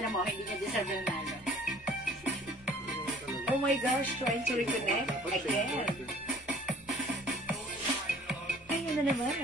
tinan mo, hindi niya deserve yung nalo. Oh my gosh, trying to reconnect again. Ayun na naman.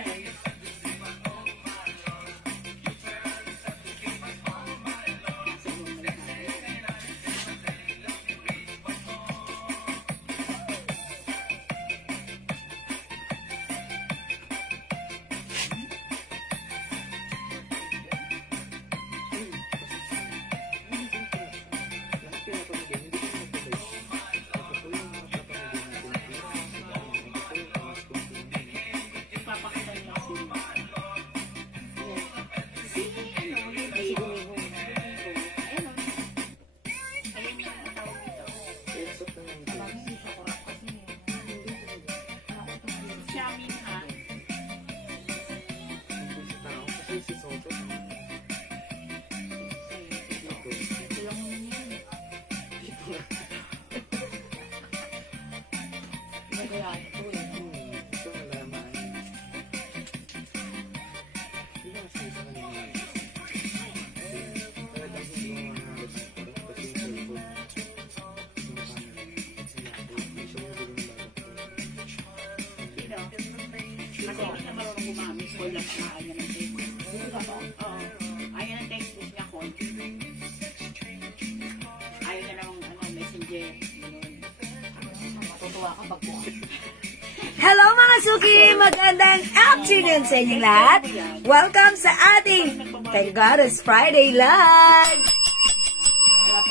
Hello mga suki! Magandang afternoon sa inyong lahat. Welcome sa ating Thank God It's Friday Live!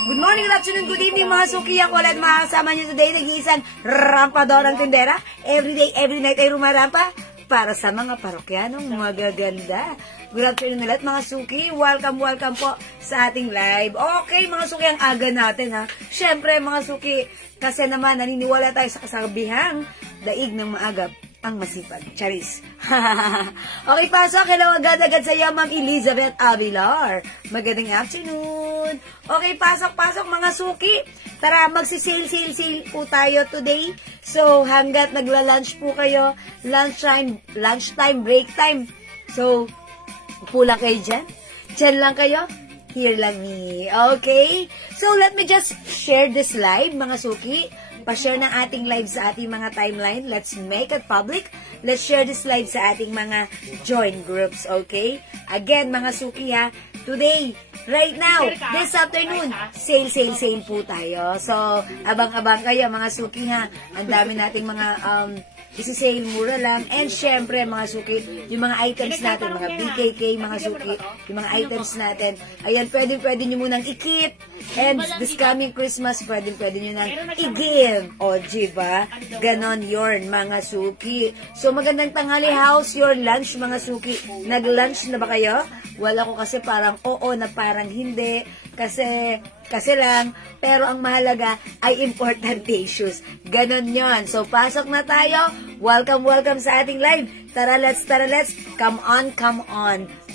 Good morning, good afternoon, good evening mga suki. Ako ulit makakasama nyo today. Nag-iisang rampadorang tindera. Every day, every night ay rumarampa para sa mga parokyanong magaganda. Good afternoon ulit mga suki. Welcome, welcome po sa ating live. Okay mga suki, ang aga natin ha. Siyempre mga suki, kasi naman naniniwala tayo sa kasabihang daig ng maagap ang masipag. Charis. Okay, pasok. Hello agad-agad sa iyo, Ma'am Elizabeth Avilar. Magandang afternoon. Okay, pasok mga suki. Tara, magsi-sale po tayo today. So, hanggat nagla-lunch po kayo, lunchtime, break time. So, upo lang kayo dyan. Dyan lang kayo. Here lang me. Okay? So, let me just share this live, mga suki. Pa-share ng ating live sa ating mga timeline. Let's make it public. Let's share this live sa ating mga join groups, okay? Again, mga suki ha, today, right now, this afternoon, sale po tayo. So, abang-abang kayo, mga suki ha. Ang dami nating mga isi-sale mura lang. And syempre, mga suki, yung mga items natin, mga BKK, mga suki, yung mga items natin, ayan, pwede nyo munang i-keep. And this coming Christmas, pwede nyo nang i-give. O, diba? Ganon yun, mga suki. So, magandang tanghali. How's your lunch, mga suki? Nag-lunch na ba kayo? Wala ko kasi parang oo na parang hindi. Kasi lang, pero ang mahalaga ay important issues. Ganon yon. So, pasok na tayo. Welcome sa ating live. Tara, let's. Come on,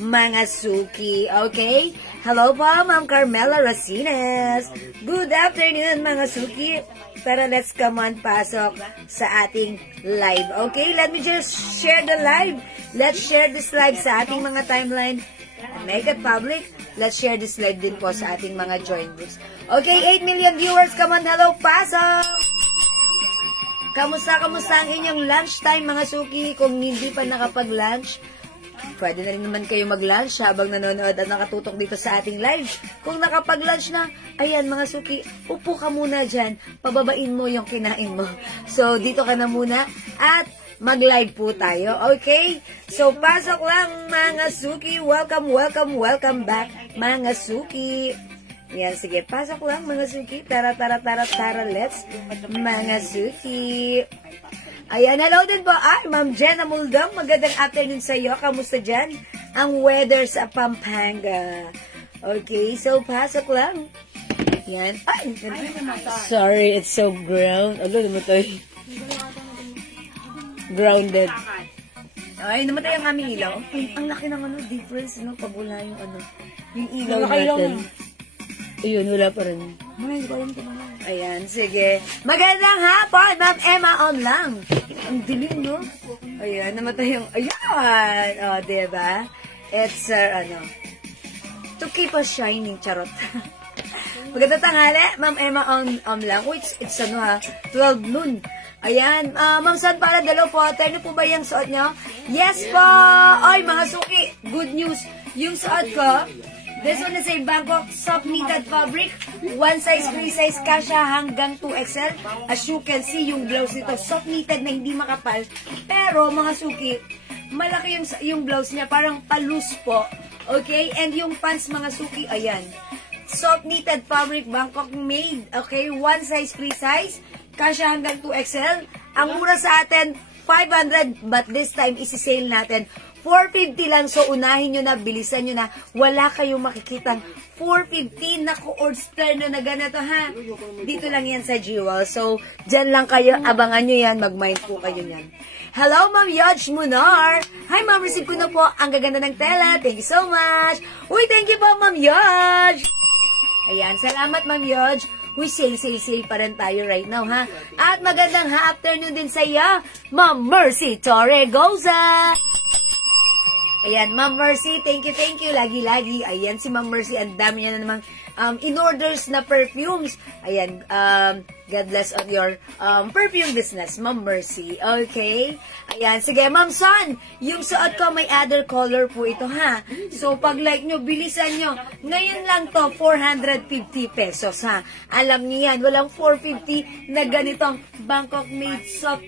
mga suki. Okay? Hello po, Ma'am Carmela Racines. Good afternoon, mga suki. Tara, let's come on, pasok sa ating live. Okay? Let me just share the live. Let's share this live sa ating mga timeline. Make it public. Let's share this live din po sa ating mga join groups. Okay, 8 million viewers. Come on, hello, pasok! Kamusta ang inyong lunchtime, mga suki? Kung hindi pa nakapag-lunch, pwede na rin naman kayo mag-lunch habang nanonood at nakatutok dito sa ating live. Kung nakapag-lunch na, ayan mga suki, upo ka muna dyan. Pababain mo yung kinain mo. So, dito ka na muna at mag-live po tayo, okay? So, pasok lang mga suki. Welcome back mga suki. Yan, sige, pasok lang mga suki. Tara, let's, mga suki. Ayan, hello din po. Ma'am Jenna Muldong, magandang afternoon sa iyo. Kamusta dyan? Ang weather sa Pampanga. Okay, so pasok lang. Yan. Ay, sorry, it's so ground. Ano naman tayo? Grounded. Ay, namatay ang aming ilaw. Ay, ang laki ng difference, pabula yung yung ilaw natin. Ayun, wala pa rin. Ayan, sige. Magandang hapon, Ma'am Emma on lang. Ang dilim, no? Ayan, namatay yung, ayan. O, diba? It's, to keep us shining, charot. Magandang tanghali, Ma'am Emma lang. It's 12 noon. Ayan, Ma'am San, para dalaw po. Tayo po ba yung suot nyo? Yes po! Ay, mga suki, good news. Yung suot ko, this one is a Bangkok soft knitted fabric. One size, free size kasha hanggang 2XL. As you can see, yung blouse nito, soft knitted na hindi makapal. Pero, mga suki, malaki yung blouse niya, parang palus po. Okay? And yung pants, mga suki, ayan. Soft knitted fabric, Bangkok made. Okay? One size, free size. Kasha hanggang 2XL. Ang mura sa atin, 500. But this time, isi-sale natin 450 lang. So, unahin nyo na, bilisan nyo na. Wala kayong makikitang 450 na co-order na ganito, ha? Dito lang yan sa Jewel. So, dyan lang kayo. Abangan nyo yan. Mag-mind po kayo yan. Hello, Ma'am Yodge Munar. Hi, Ma'am. Receive ko na po. Ang gaganda ng tela. Thank you so much. Uy, thank you po, Ma'am Yodge. Ayan. Salamat, Ma'am Yodge. Uy, sale pa rin tayo right now, ha? At magandang afternoon din sa iyo, Ma'am Mercy Torregoza. Ayan, Ma'am Mercy, thank you, lagi-lagi. Ayan, si Ma'am Mercy, ang dami niya na namang in-orders na perfumes. Ayan, God bless on your perfume business, Ma'am Mercy. Okay? Ayan, sige, Ma'am Son, yung suot ko may other color po ito, ha? So, pag like nyo, bilisan nyo. Ngayon lang to, 450 pesos, ha? Alam niyo yan, walang 450 na ganitong Bangkok made soft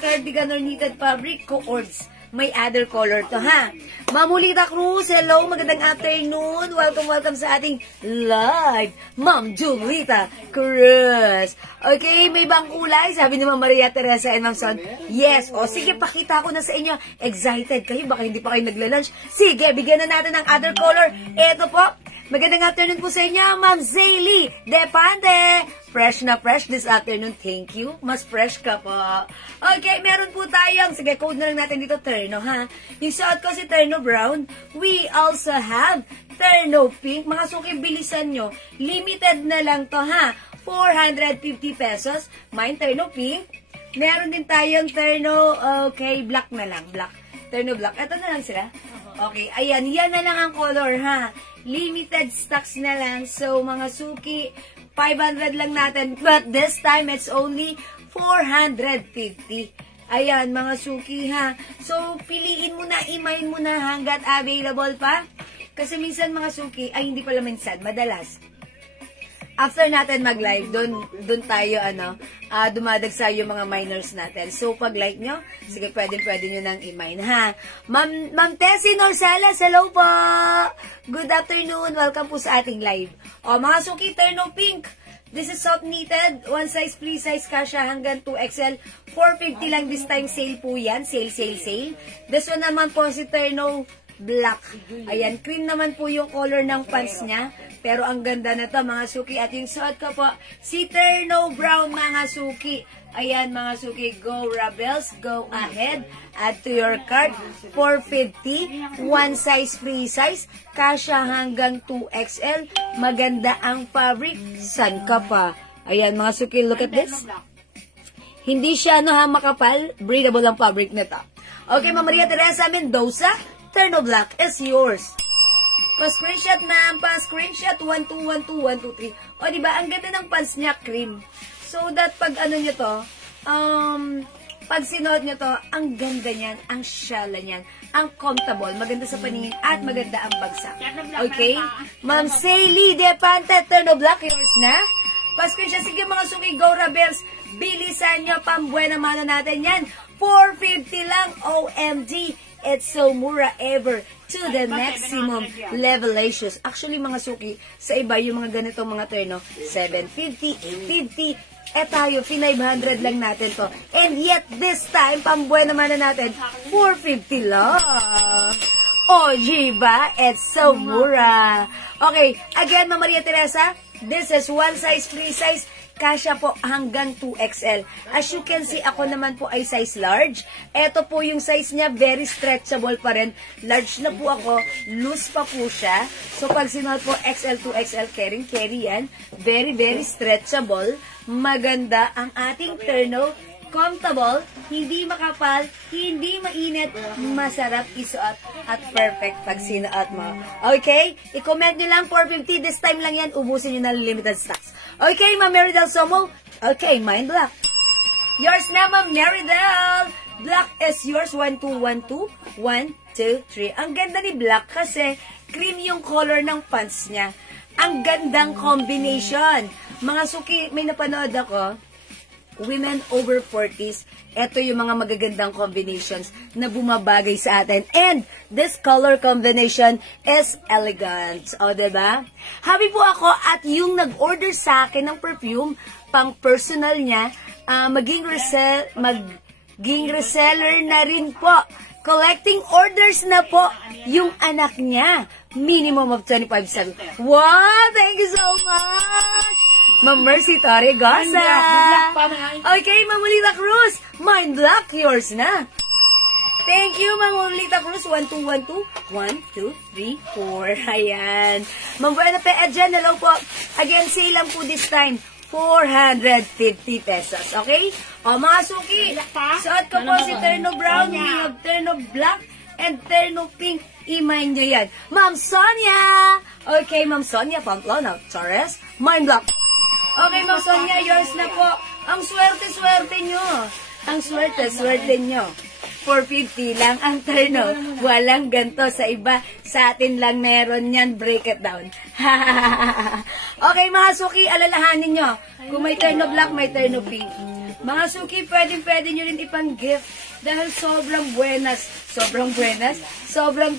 cardigan or knitted fabric, co-ords. May other color to, ha? Ma'am Julita Cruz, hello, magandang afternoon. Welcome sa ating live. Ma'am Julita Cruz. Okay, may bang kulay? Sabi ni Ma'am Maria Teresa and Ma'am Son. Yes. O, sige, pakita ko na sa inyo. Excited kayo, baka hindi pa kayo nagla-lunch. Sige, bigyan na natin ng other color. Ito po. Magandang afternoon po sa inyo, Ma'am Zaylee Depante. Fresh na fresh this afternoon. Thank you. Mas fresh ka po. Okay, meron po tayong, sige, code na lang natin dito, terno, ha? Yung suot ko si terno brown. We also have terno pink. Mga suki, bilisan nyo. Limited na lang to, ha? 450 pesos. Mine, terno pink. Meron din tayong terno, okay, black na lang. Black. Terno black. Ito na lang sila. Okay, ayan. Yan na lang ang color, ha? Limited stocks na lang. So, mga suki, 500 lang natin. But this time, it's only 450. Ayan, mga suki, ha? So, piliin mo na, imayin mo na hanggat available pa. Kasi minsan, mga suki, ay hindi pala minsan, madalas. After natin mag-live, doon tayo, dumadagsa yung mga minors natin. So, pag like nyo, sige, pwede nyo nang i-mine, ha? Ma'am Tessie Norceles, hello po! Good afternoon, welcome po sa ating live. O, mga suki, terno pink. This is soft knitted, one size, free size, kasha hanggang 2XL. 450 lang this time, sale po yan. Sale. This one naman po si terno black. Ayan, cream naman po yung color ng pants niya. Pero ang ganda na to, mga suki. At yung suot ko po, si terno brown, mga suki. Ayan, mga suki, go Rebels, go ahead. Add to your cart, 450, one size, free size, kasha hanggang 2XL. Maganda ang fabric. San ka pa? Ayan, mga suki, look at this. Hindi siya, makapal. Breathable ang fabric nito. Okay, Ma'am Maria Teresa Mendoza, terno black is yours. Pa-screenshot na, pa-screenshot 1212123. O, diba, ang ganda ng pants niya, cream. So that pag nyo to, pag sinuot nyo to, ang ganda niyan, ang shala niyan, ang comfortable, maganda sa paningin, at maganda ang bagsak. Okay? Ma'am Zaylee Depante, terno black, yours na. Pa-screenshot, sige mga suki, go Rebels, bilisan nyo, pambuena mana natin yan. 450 lang, OMG. It's so mura ever to the maximum levelations. Actually, mga suki, sa iba, yung mga ganitong mga terno, 750, 850, tayo, 500 lang natin to. And yet, this time, pambuhay naman na natin, 450 lang. O, diba? It's so mura. Okay, again, Ma'am Maria Teresa, this is one size, free size, kasya po hanggang 2XL. As you can see, ako naman po ay size large. Ito po yung size niya, very stretchable pa rin. Large na po ako, loose pa po siya. So, pag sinuot po XL, 2XL, carry yan. Very, very stretchable. Maganda ang ating terno comfortable, hindi makapal, hindi mainit, masarap isuot at perfect pag sinuot mo. Okay? I-comment nyo lang 450. This time lang yan, ubusin nyo na limited stocks. Okay, Ma'am Meridel Somo? Okay, mine black. Yours na, Ma'am Meridel. Black is yours. 1, 2, 1, 2. 1, 2, 3. Ang ganda ni black kasi cream yung color ng pants niya. Ang gandang combination. Mga suki, may napanood ako, women over 40s, ito yung mga magagandang combinations na bumabagay sa atin. And this color combination is elegant. O, diba? Happy po ako at yung nag-order sa akin ng perfume, pang personal niya, maging reseller na rin po. Collecting orders na po yung anak niya. Minimum of 25 Wow! Thank you so much! Ma'am Mercy Torregosa. Okay, Ma'am Ulita Cruz. Mine black, yours na. Thank you, Ma'am Ulita Cruz. 1, 2, 1, 2. 1, 2, 3, 4. Ayan. Ma'am Buena Pe Edgen, hello po. Again, sale lang po this time. 450 pesos. Okay? O, mga suki. Suot ko po si Terno Brown. We have Terno Black and Terno Pink. Imay nyo yan. Ma'am Sonia. Okay, Ma'am Sonia Pamplona. Torres. Mine black. Okay, Ma'am Sonia. Yours na po. Ang swerte-swerte nyo. Ang swerte-swerte nyo. 450 lang ang Terno. Walang ganto sa iba. Sa atin lang meron yan. Break it down. Okay, mga suki, alalahanin nyo. Kung may Terno Black, may Terno Pink. Mga suki, pwede nyo rin ipang-gift. Dahil sobrang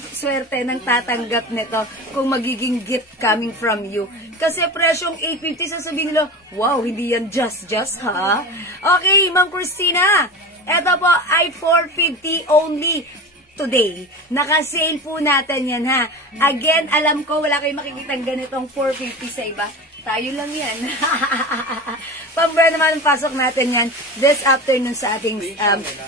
swerte ng tatanggap nito kung magiging gift coming from you. Kasi presyong 850, sasabihin nila, wow, hindi yan just, ha? Okay, Ma'am Christina. Ito po ay 450 only today. Naka-sale po natin yan, ha? Again, alam ko wala kayong makikitang ganitong 450 sa iba. Tayo lang yan. Pambra naman ang pasok natin yan this afternoon sa ating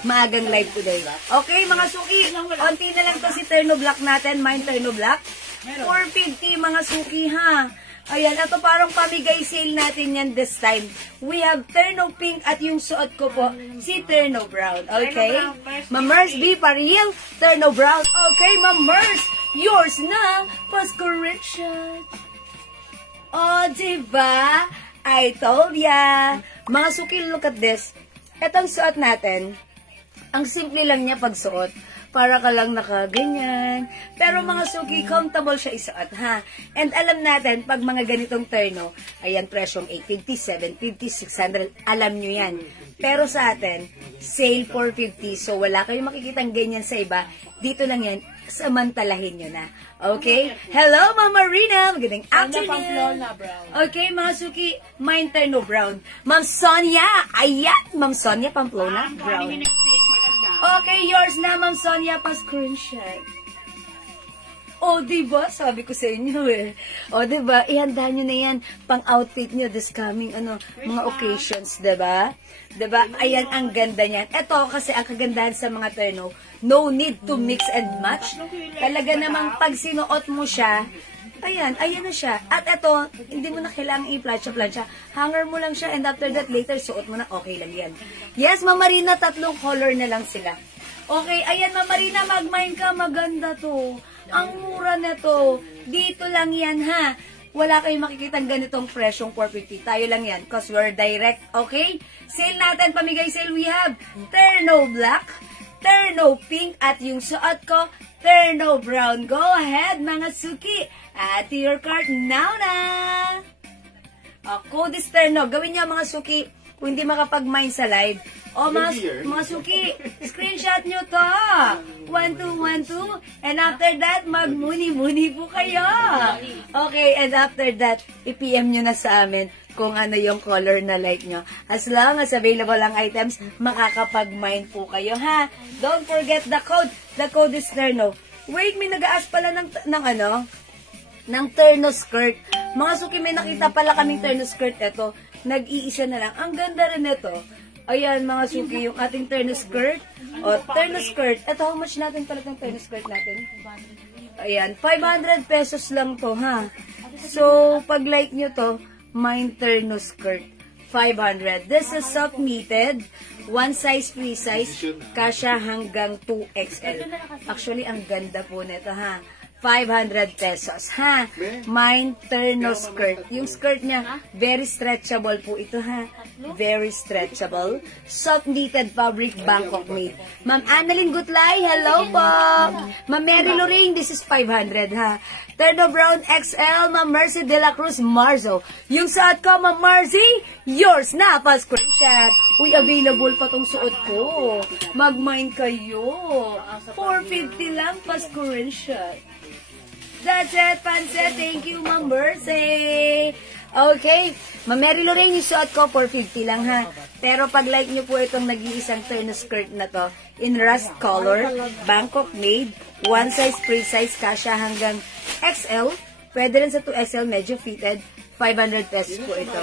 maagang live today. Okay, mga suki, onti na lang to si Terno Black natin. Mine Terno Black. 450, mga suki, ha? Ayan, ito parang pamigay sale natin yan this time. We have Terno Pink at yung suot ko po, si Terno Brown. Okay? Ma'am Mers B. Paril, Terno Brown. Okay, Ma'am Mers, yours na. Pasko Richard. Oh, diba? I told ya. Mga suki, look at this. Itong suot natin, ang simple lang niya pagsuot. Para ka lang nakaganyan. Pero mga suki, comfortable siya isuot, ha? And alam natin, pag mga ganitong terno, ayan, presyong 850, 750, 600, alam nyo yan. Pero sa atin, sale 450, so wala kayong makikitang ganyan sa iba. Dito lang yan, samantalahin nyo na. Okay? Hello, Ma'am Marina. Magandang afternoon. Okay, mga suki, mine Terno Brown. Ma'am Sonia. Ayan, Ma'am Sonia Pamplona Brown. Okay, yours na, Ma'am Sonia. Pa-screenshot. O, diba? Sabi ko sa inyo eh. O, diba? Ihanda nyo na yan pang-outfit nyo this coming, mga occasions, diba? Diba? Ayan, ang ganda niyan. Ito, kasi ang kagandahan sa mga terno, no need to mix and match. Talaga namang pag sinuot mo siya, ayan na siya. At ito, hindi mo na kailangang i-plancha. Hanger mo lang siya and after that, later, suot mo na, okay lang yan. Yes, Ma'am Marina, 3 color na lang sila. Okay, ayan, Ma'am Marina, mag-mine ka, maganda to. Ang mura nito. Dito lang yan, ha? Wala kayong makikitang ganitong presyong 450. Tayo lang yan, cause we're direct, okay? Sale natin, pamigay sale, we have Terno Black, Terno Pink, at yung suot ko, Terno Brown. Go ahead, mga suki. Add to your cart now na. Code is Terno. Gawin niyo, mga suki, kung hindi makapag-mine sa live. O, mga suki, screenshot nyo to. 1212. And after that, mag-muni-muni po kayo. Okay, and after that, i-PM nyo na sa amin kung ano yung color na like nyo. As long as available ang items, makakapag-mine po kayo, ha? Don't forget the code. The code is Terno. Wait, may nag-aas pala ng Terno skirt. Mga suki, may nakita pala kaming Terno skirt. Ito, nag-iisa na lang. Ang ganda rin ito. Ayan, mga suki, yung ating Terno skirt. O, Terno skirt. Ito, how much natin pala ng Terno skirt natin? Ayan, 500 pesos lang to, ha? So, pag like nyo to, mine Terno skirt. 500. This is soft knitted. One size, free size. Kasha hanggang 2XL. Actually, ang ganda po nito, ha. 500 pesos, ha? Mine terno skirt. Yung skirt niya, very stretchable po ito, ha? Very stretchable. Soft knitted fabric, Bangkok made. Ma'am Annalyn Gutlay, hello po. Ma'am Mary Lorraine, this is 500, ha? Terno brown XL, Ma'am Mercy de la Cruz Marzo. Yung suot ko, Ma'am Marcy, yours na, pa-screenshot. Uy, available pa tong suot ko. Mag-mine kayo. 450 lang, pa-screenshot. That's it, Panset. Thank you, Ma'am Mercy. Okay. Ma'am Mary Lorraine, yung suot ko, 450 lang, ha. Pero pag like nyo po itong nag-iisang turn skirt na to, in rust color, Bangkok made, one size, free size, kasha hanggang XL, pwede rin sa 2XL, medyo fitted, 500 pesos po ito.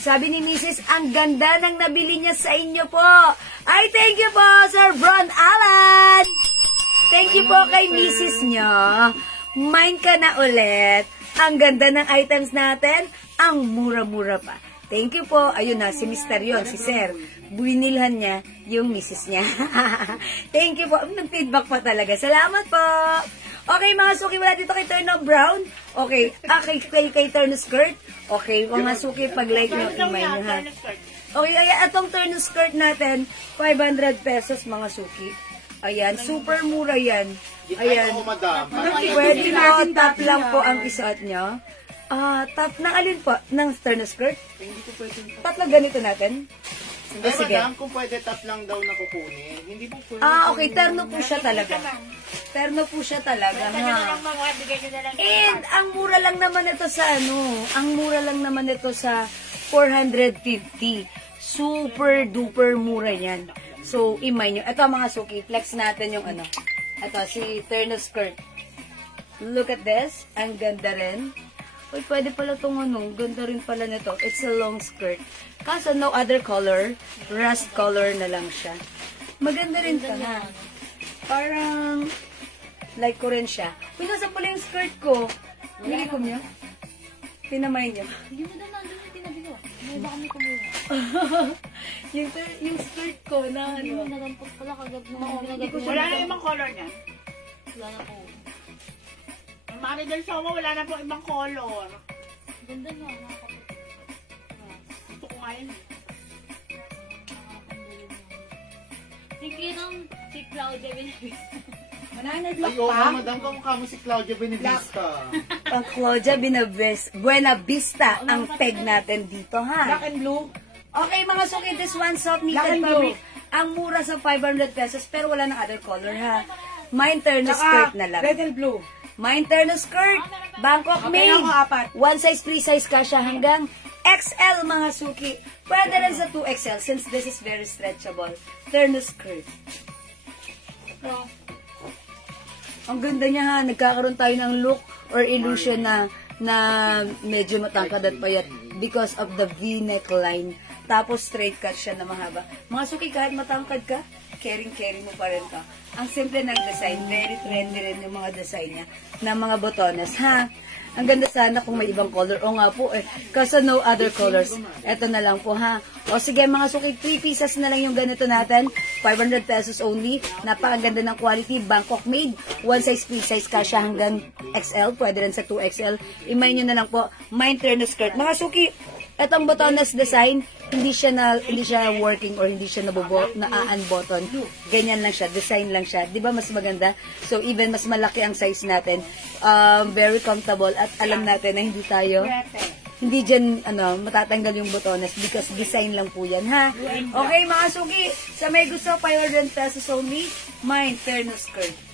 Sabi ni Mrs., ang ganda ng nabili niya sa inyo po. Ay, thank you po, Sir Bron Alan. Thank you po kay Mrs. nyo. Mine ka na ulit. Ang ganda ng items natin, ang mura-mura pa. Thank you po. Ayun na, si Mr. yon, si Sir. Buinilhan niya yung Mrs. niya. Thank you po. Nag-feedback pa talaga. Salamat po. Okay, mga suki, wala dito kay Turno Brown. Okay, kay Turno Skirt. Okay, mga suki, pag-like nyo, imay nyo, ha. Okay, ayan, atong Turno Skirt natin, 500 pesos, mga suki. Ayan, super mura yan. Ayan. Pwede po, top lang po ang isuot nyo. Top ng alin po? Ng Turno Skirt? Top lang ganito natin? Hindi, madam, kung pwede top lang daw na kukunin. Hindi po full. Okay, terno po siya talaga. Terno po siya talaga, ha. And, ang mura lang naman ito sa ang mura lang naman ito sa 450. Super duper mura yan. So, imay nyo. Ito mga suki, flex natin yung Ito, si Turno Skirt. Look at this. Ang ganda rin. Uy, pwede pala itong ganda rin pala nito. It's a long skirt. Kaso, no other color. Rust color na lang siya. Maganda rin ito, ha. Parang, like ko rin siya. Uy, nasa pala yung skirt ko. Bili ko niyo. Pinamay niyo. Yung mo na nandun yung tinabi ko. May baka may kumuha. yung skirt ko na Yung nagampot pala kagab mo. Wala na ibang color niya. Wala na po. Ang Maridel Soma, wala na po ibang color. Ganda nga. Nakakapit. Gusto ko ngayon. Si Claudia Benavista. Ay, oo, madam, kamukha mo si Claudia Benavista. Ang Claudia Buenavista ang peg natin dito, ha? Black and blue. Okay, mga suki, this one soft knitted fabric. Ang mura sa 500 pesos, pero wala ng other color, ha? Mine Turno skirt na lang. Red and blue. Mine Turno skirt. Bangkok made. One size, free size ka siya hanggang XL, mga suki. Pwede rin sa 2XL since this is very stretchable. Turno skirt. Ang ganda niya, ha. Nagkakaroon tayo ng look or illusion na medyo matangkad at payat because of the V-neck line. Tapos straight cut siya na mahaba. Mga suki, kahit matangkad ka, caring mo pa rin to. Ang simple ng design, very trendy rin yung mga design niya na mga botones, ha? Ang ganda sana kung may ibang color. O nga po, kasi no other colors. Ito na lang po, ha? O sige, mga suki, 3 pieces na lang yung ganito natin. 500 pesos only. Napakaganda ng quality. Bangkok made. One size, free size ka siya hanggang XL. Pwede rin sa 2XL. Imay nyo na lang po. Mine Turno skirt. Mga suki, etong botones design, hindi siya working or hindi siya na-unbutton. Ganyan lang siya, design lang siya. 'Di ba mas maganda? So even mas malaki ang size natin. Very comfortable at alam natin na hindi diyan matatanggal yung botones because design lang po 'yan, ha. Okay, mga sugi, sa may gusto 500 pesos only, Mine Turno skirt.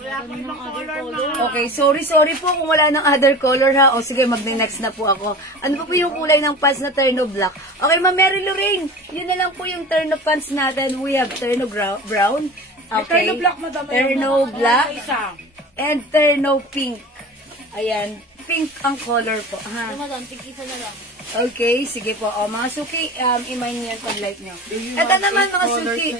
Wala po ibang color, ma. Okay, sorry po kung wala ng other color, ha. O sige, mag-next na po ako. Ano po yung kulay ng pants na Turno black? Okay, Ma'am Mary Lorraine, yun na lang po yung Turno pants natin. We have Turno brown. Okay. Turno black, madam. Turno black. Isa. And Turno pink. Ayan, pink ang color po, ha. Madam, tig-isa na lang. Okay, sige po. O, mga suki, imay niyo yan pag-like nyo. Ito naman, mga suki.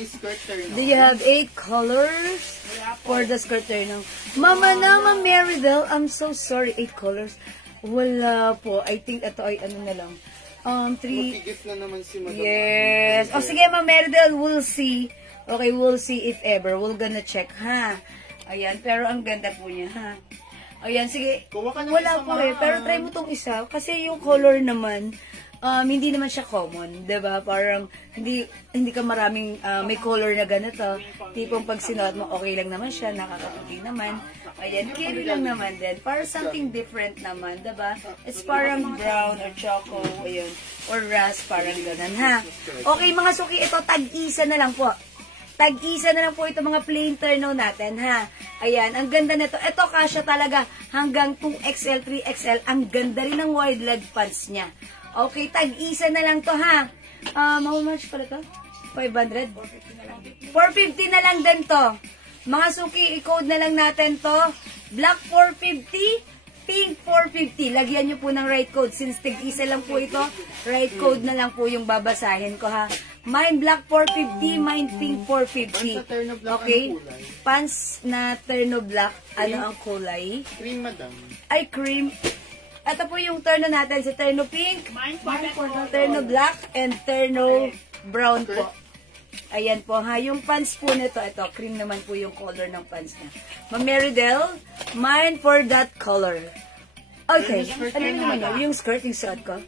Do you have 8 colors for the skirt turno? Mama na, Ma'am Maribel, I'm so sorry. 8 colors. Wala po. I think ito ay ano na lang. 3. Matigis na naman si Madam. Yes. O sige, Ma'am Meridel, we'll see. Okay, we'll see if ever. We're gonna check, ha? Ayan, pero ang ganda po niya, ha? Ayan, sige. Kuha ka ng Wala isa, po Ma. pero try mo tong isa. Kasi yung color naman, hindi naman siya common, 'di ba? Parang hindi ka maraming may color na ganito. Tipong pag sinuot mo, okay lang naman siya, nakakaputi naman. Ayan, carry lang naman din. Para something different naman, 'di ba? It's parang brown or choco, ayun, or rust, parang ganun, ha? Okay, mga suki, ito tag-isa na lang po. Tag-isa na lang po ito mga plain turnout natin, ha? Ayan, ang ganda nito. Ito kasya talaga hanggang 2XL, 3XL. Ang ganda rin ng wide leg pants niya. Okay, tag-isa na lang to, ha? How much pala to? 500? 450 na lang din to. Mga suki, i-code na lang natin to. Black 450, pink 450. Lagyan nyo po ng right code. Since tag-isa lang po ito, right code na lang po yung babasahin ko, ha? Mine black 450, mine pink 450. Okay? Pants na terno black. Ano ang kulay? Cream, Madam. Ay, cream. Ito po yung terno natin. Si terno pink, terno black, and terno brown po. Ayan po, ha. Yung pants po nito, ito, cream naman po yung color ng pants niya. Ma'am Meridel, mine for that color. Okay. Ano naman yun? Yung skirt, yung suot ko.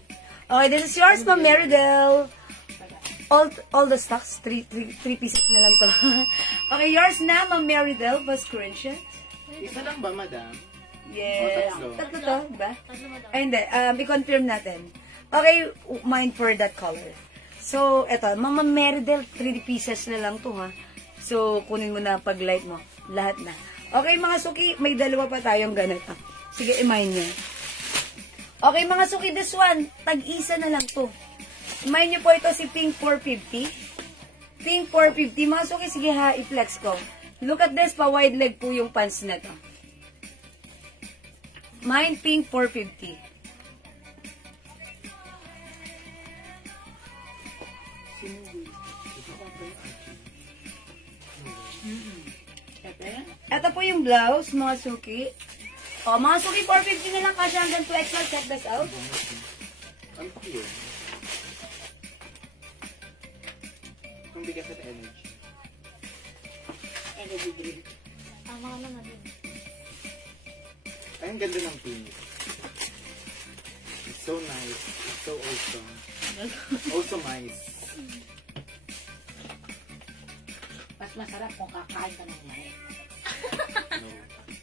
Okay, this is yours, Ma'am Meridel. All the stocks, 3 pieces na lang to. Okay, yours na, Ma'am Meridel. Pa-screenshot. Isa lang ba, Madam? Yes. Oh, Tatlo to, ba? Tatlo mo daw. Ay, hindi. I-confirm natin. Okay, mine for that color. So, eto, Ma'am Meridel, 3 pieces na lang to, ha. So, kunin mo na pag light mo. Lahat na. Okay, mga suki, may dalawa pa tayong ganito. Sige, i-mine nyo. Okay, mga suki, this one, tag-isa na lang to. Mine nyo po ito si Pink 450. Pink 450. Mga suki, sige ha, i-flex ko. Look at this, pa-wide leg po yung pants na to. Mine Pink 450. Ito po yung blouse, mga suki. O, mga suki, 450 na lang kasi hanggang 2XL. Check this out. Ano pa yun? Kung bigas at energy. Energy drink. Tama ka na din. Ay, ang ganda ng pink. It's so nice. It's so awesome. Also nice. Mas masarap kung kakain ka ng mali. No.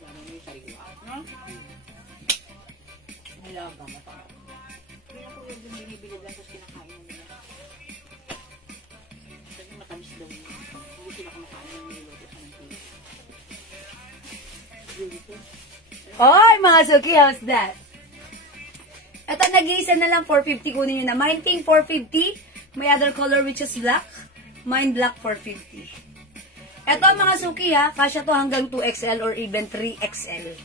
Lalo mo yung sariwa. No? Nilaga, masarap. Hindi na po yung binibili lang tapos kinakain mo nila. Kasi matamis daw yun. Hindi sila kumakain ng niluto sa ng pili. Oy, mga suki, how's that? Ito, nag-iisa na lang 450. Kunin nyo na. Mine Pink 450. My other color which is black. Mine black 450. Ito, mga suki, ha. Kasya to hanggang 2XL or even 3XL.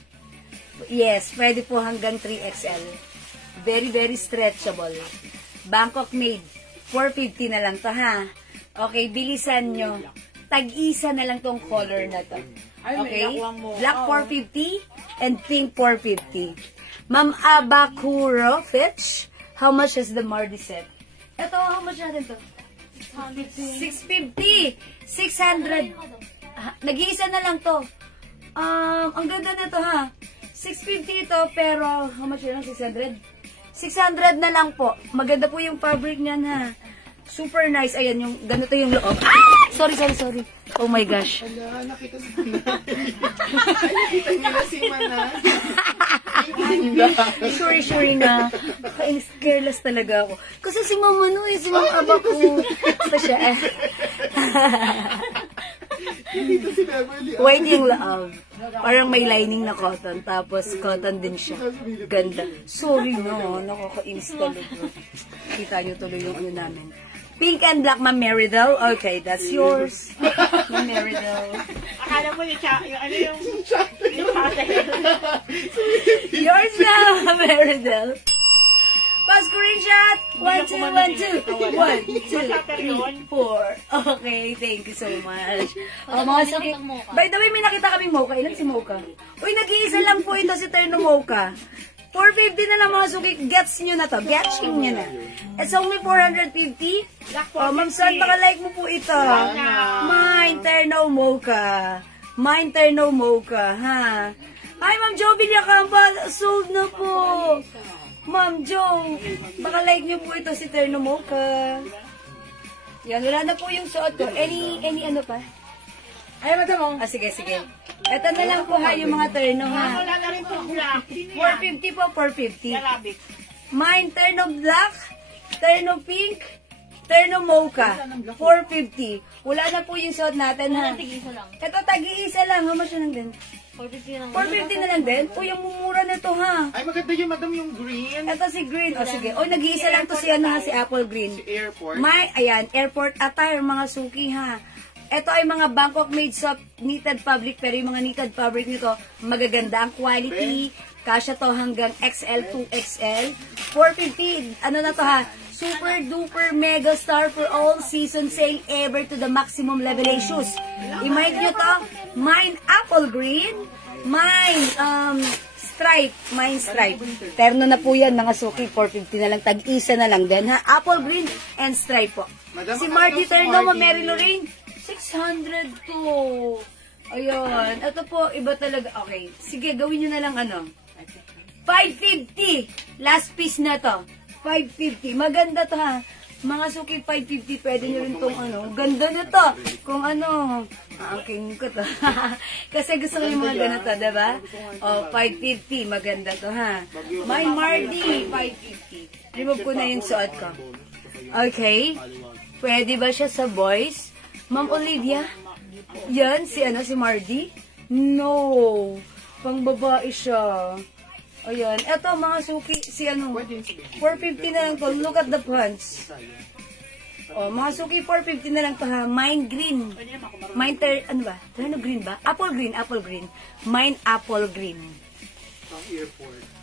Yes, pwede po hanggang 3XL. Very, very stretchable. Bangkok made. 450 na lang to, ha. Okay, bilisan nyo. Tag-isa na lang tong color na to. Okay? Black 450 and pink 450. Ma'am Abakuro Fitch, how much is the Mardi set? Ito, how much natin to? 650. 600. Nag-iisa na lang to. Ang ganda na to, ha. 650 ito, pero how much yun? 600? 600 na lang po. Maganda po yung fabric niyan, ha. Super nice. Ayan, yung ganito yung loob. Ah! Sorry. Oh my gosh. Ala, nakita si Manay. Ay, nakita niyo na si Manay. Sorry na. Kainis, careless talaga ako. Kasi si Mama si Mama Abaku. Basta siya Nakita si Beverly. White yung loob. Parang may lining na cotton. Tapos cotton din siya. Ganda. Sorry no. Nakakainis talaga. Kita nyo tuloy yung ano namin. Pink and black, Ma'am Meridel. Okay, that's yours. Ma'am Meridel. Akala mo yung ano yung Yours na, Ma'am Meridel. Pa-screenshot. 1, 2, 1, 2. 1, 2, 3, 4. Okay, thank you so much. Mga suki. By the way, may nakita kaming mocha. Ilan si mocha? Uy, nag-iisa lang po ito si Terno Mocha. 450 na lang mga suki. Gets nyo na to. Getching nyo na. It's only 450. Oh, Ma'am Son, baka like mo po ito. Mine Terno Mocha. Mine Terno Mocha, ha? Ay, Ma'am Jo Villacamba, sold na po. Ma'am Jo, baka like nyo po ito si Terno Mocha. Yan, wala na po yung suot ko. Any ano pa? Ay, madam. Ah, sige. Ito na lang po ha, yung mga terno ha. Wala na rin po black. 450 po, 450. Arabic. Mine, terno black, terno pink, terno mocha. 450. Wala na po yung suot natin ha. Tig-isa lang. Ito, tag-iisa lang. How much na lang din? 450 lang. 450 na lang din? O, yung mumura na to ha. Ay, maganda yun, madam, yung green. Ito si green. O, sige. O, nag-iisa lang to si ano ha, si apple green. Si airport. Ayan, airport attire, mga suki ha. Ito ay mga Bangkok made soft knitted fabric, pero yung mga knitted fabric nito, magaganda ang quality. Kasya to hanggang XL to XL. 450, ano na to ha? Super duper mega star for all season, saying ever to the maximum level A shoes. I-mic nyo to, mine apple green, mine stripe. Terno na po yan, mga suki, 450 na lang, tag-isa na lang din ha. Apple green and stripe po. Madam, Si magkano Marty si Terno, Marty? Mary Lorraine, 600 to. Ayun. Ito po, iba talaga. Okay. Sige, gawin nyo na lang ano. 550. Last piece na to. 550. Maganda to ha. Mga suki 550. Pwede nyo rin tong ano. Ganda na to. Kung ano. Aking ko to. Kasi gusto ko yung mga ganito, diba? O, 550. Maganda to ha. My Marty, 550. Remove ko na yung suot ko. Okay. Pwede ba siya sa boys? Ma'am Olivia? Yan, si Mardy? No. Pang babae siya. Ayan. Eto, mga suki, si 450 na lang to. Look at the pants. O, mga suki, 450 na lang to ha. Mine green. Ano ba? Ano green ba? Apple green. Mine apple green.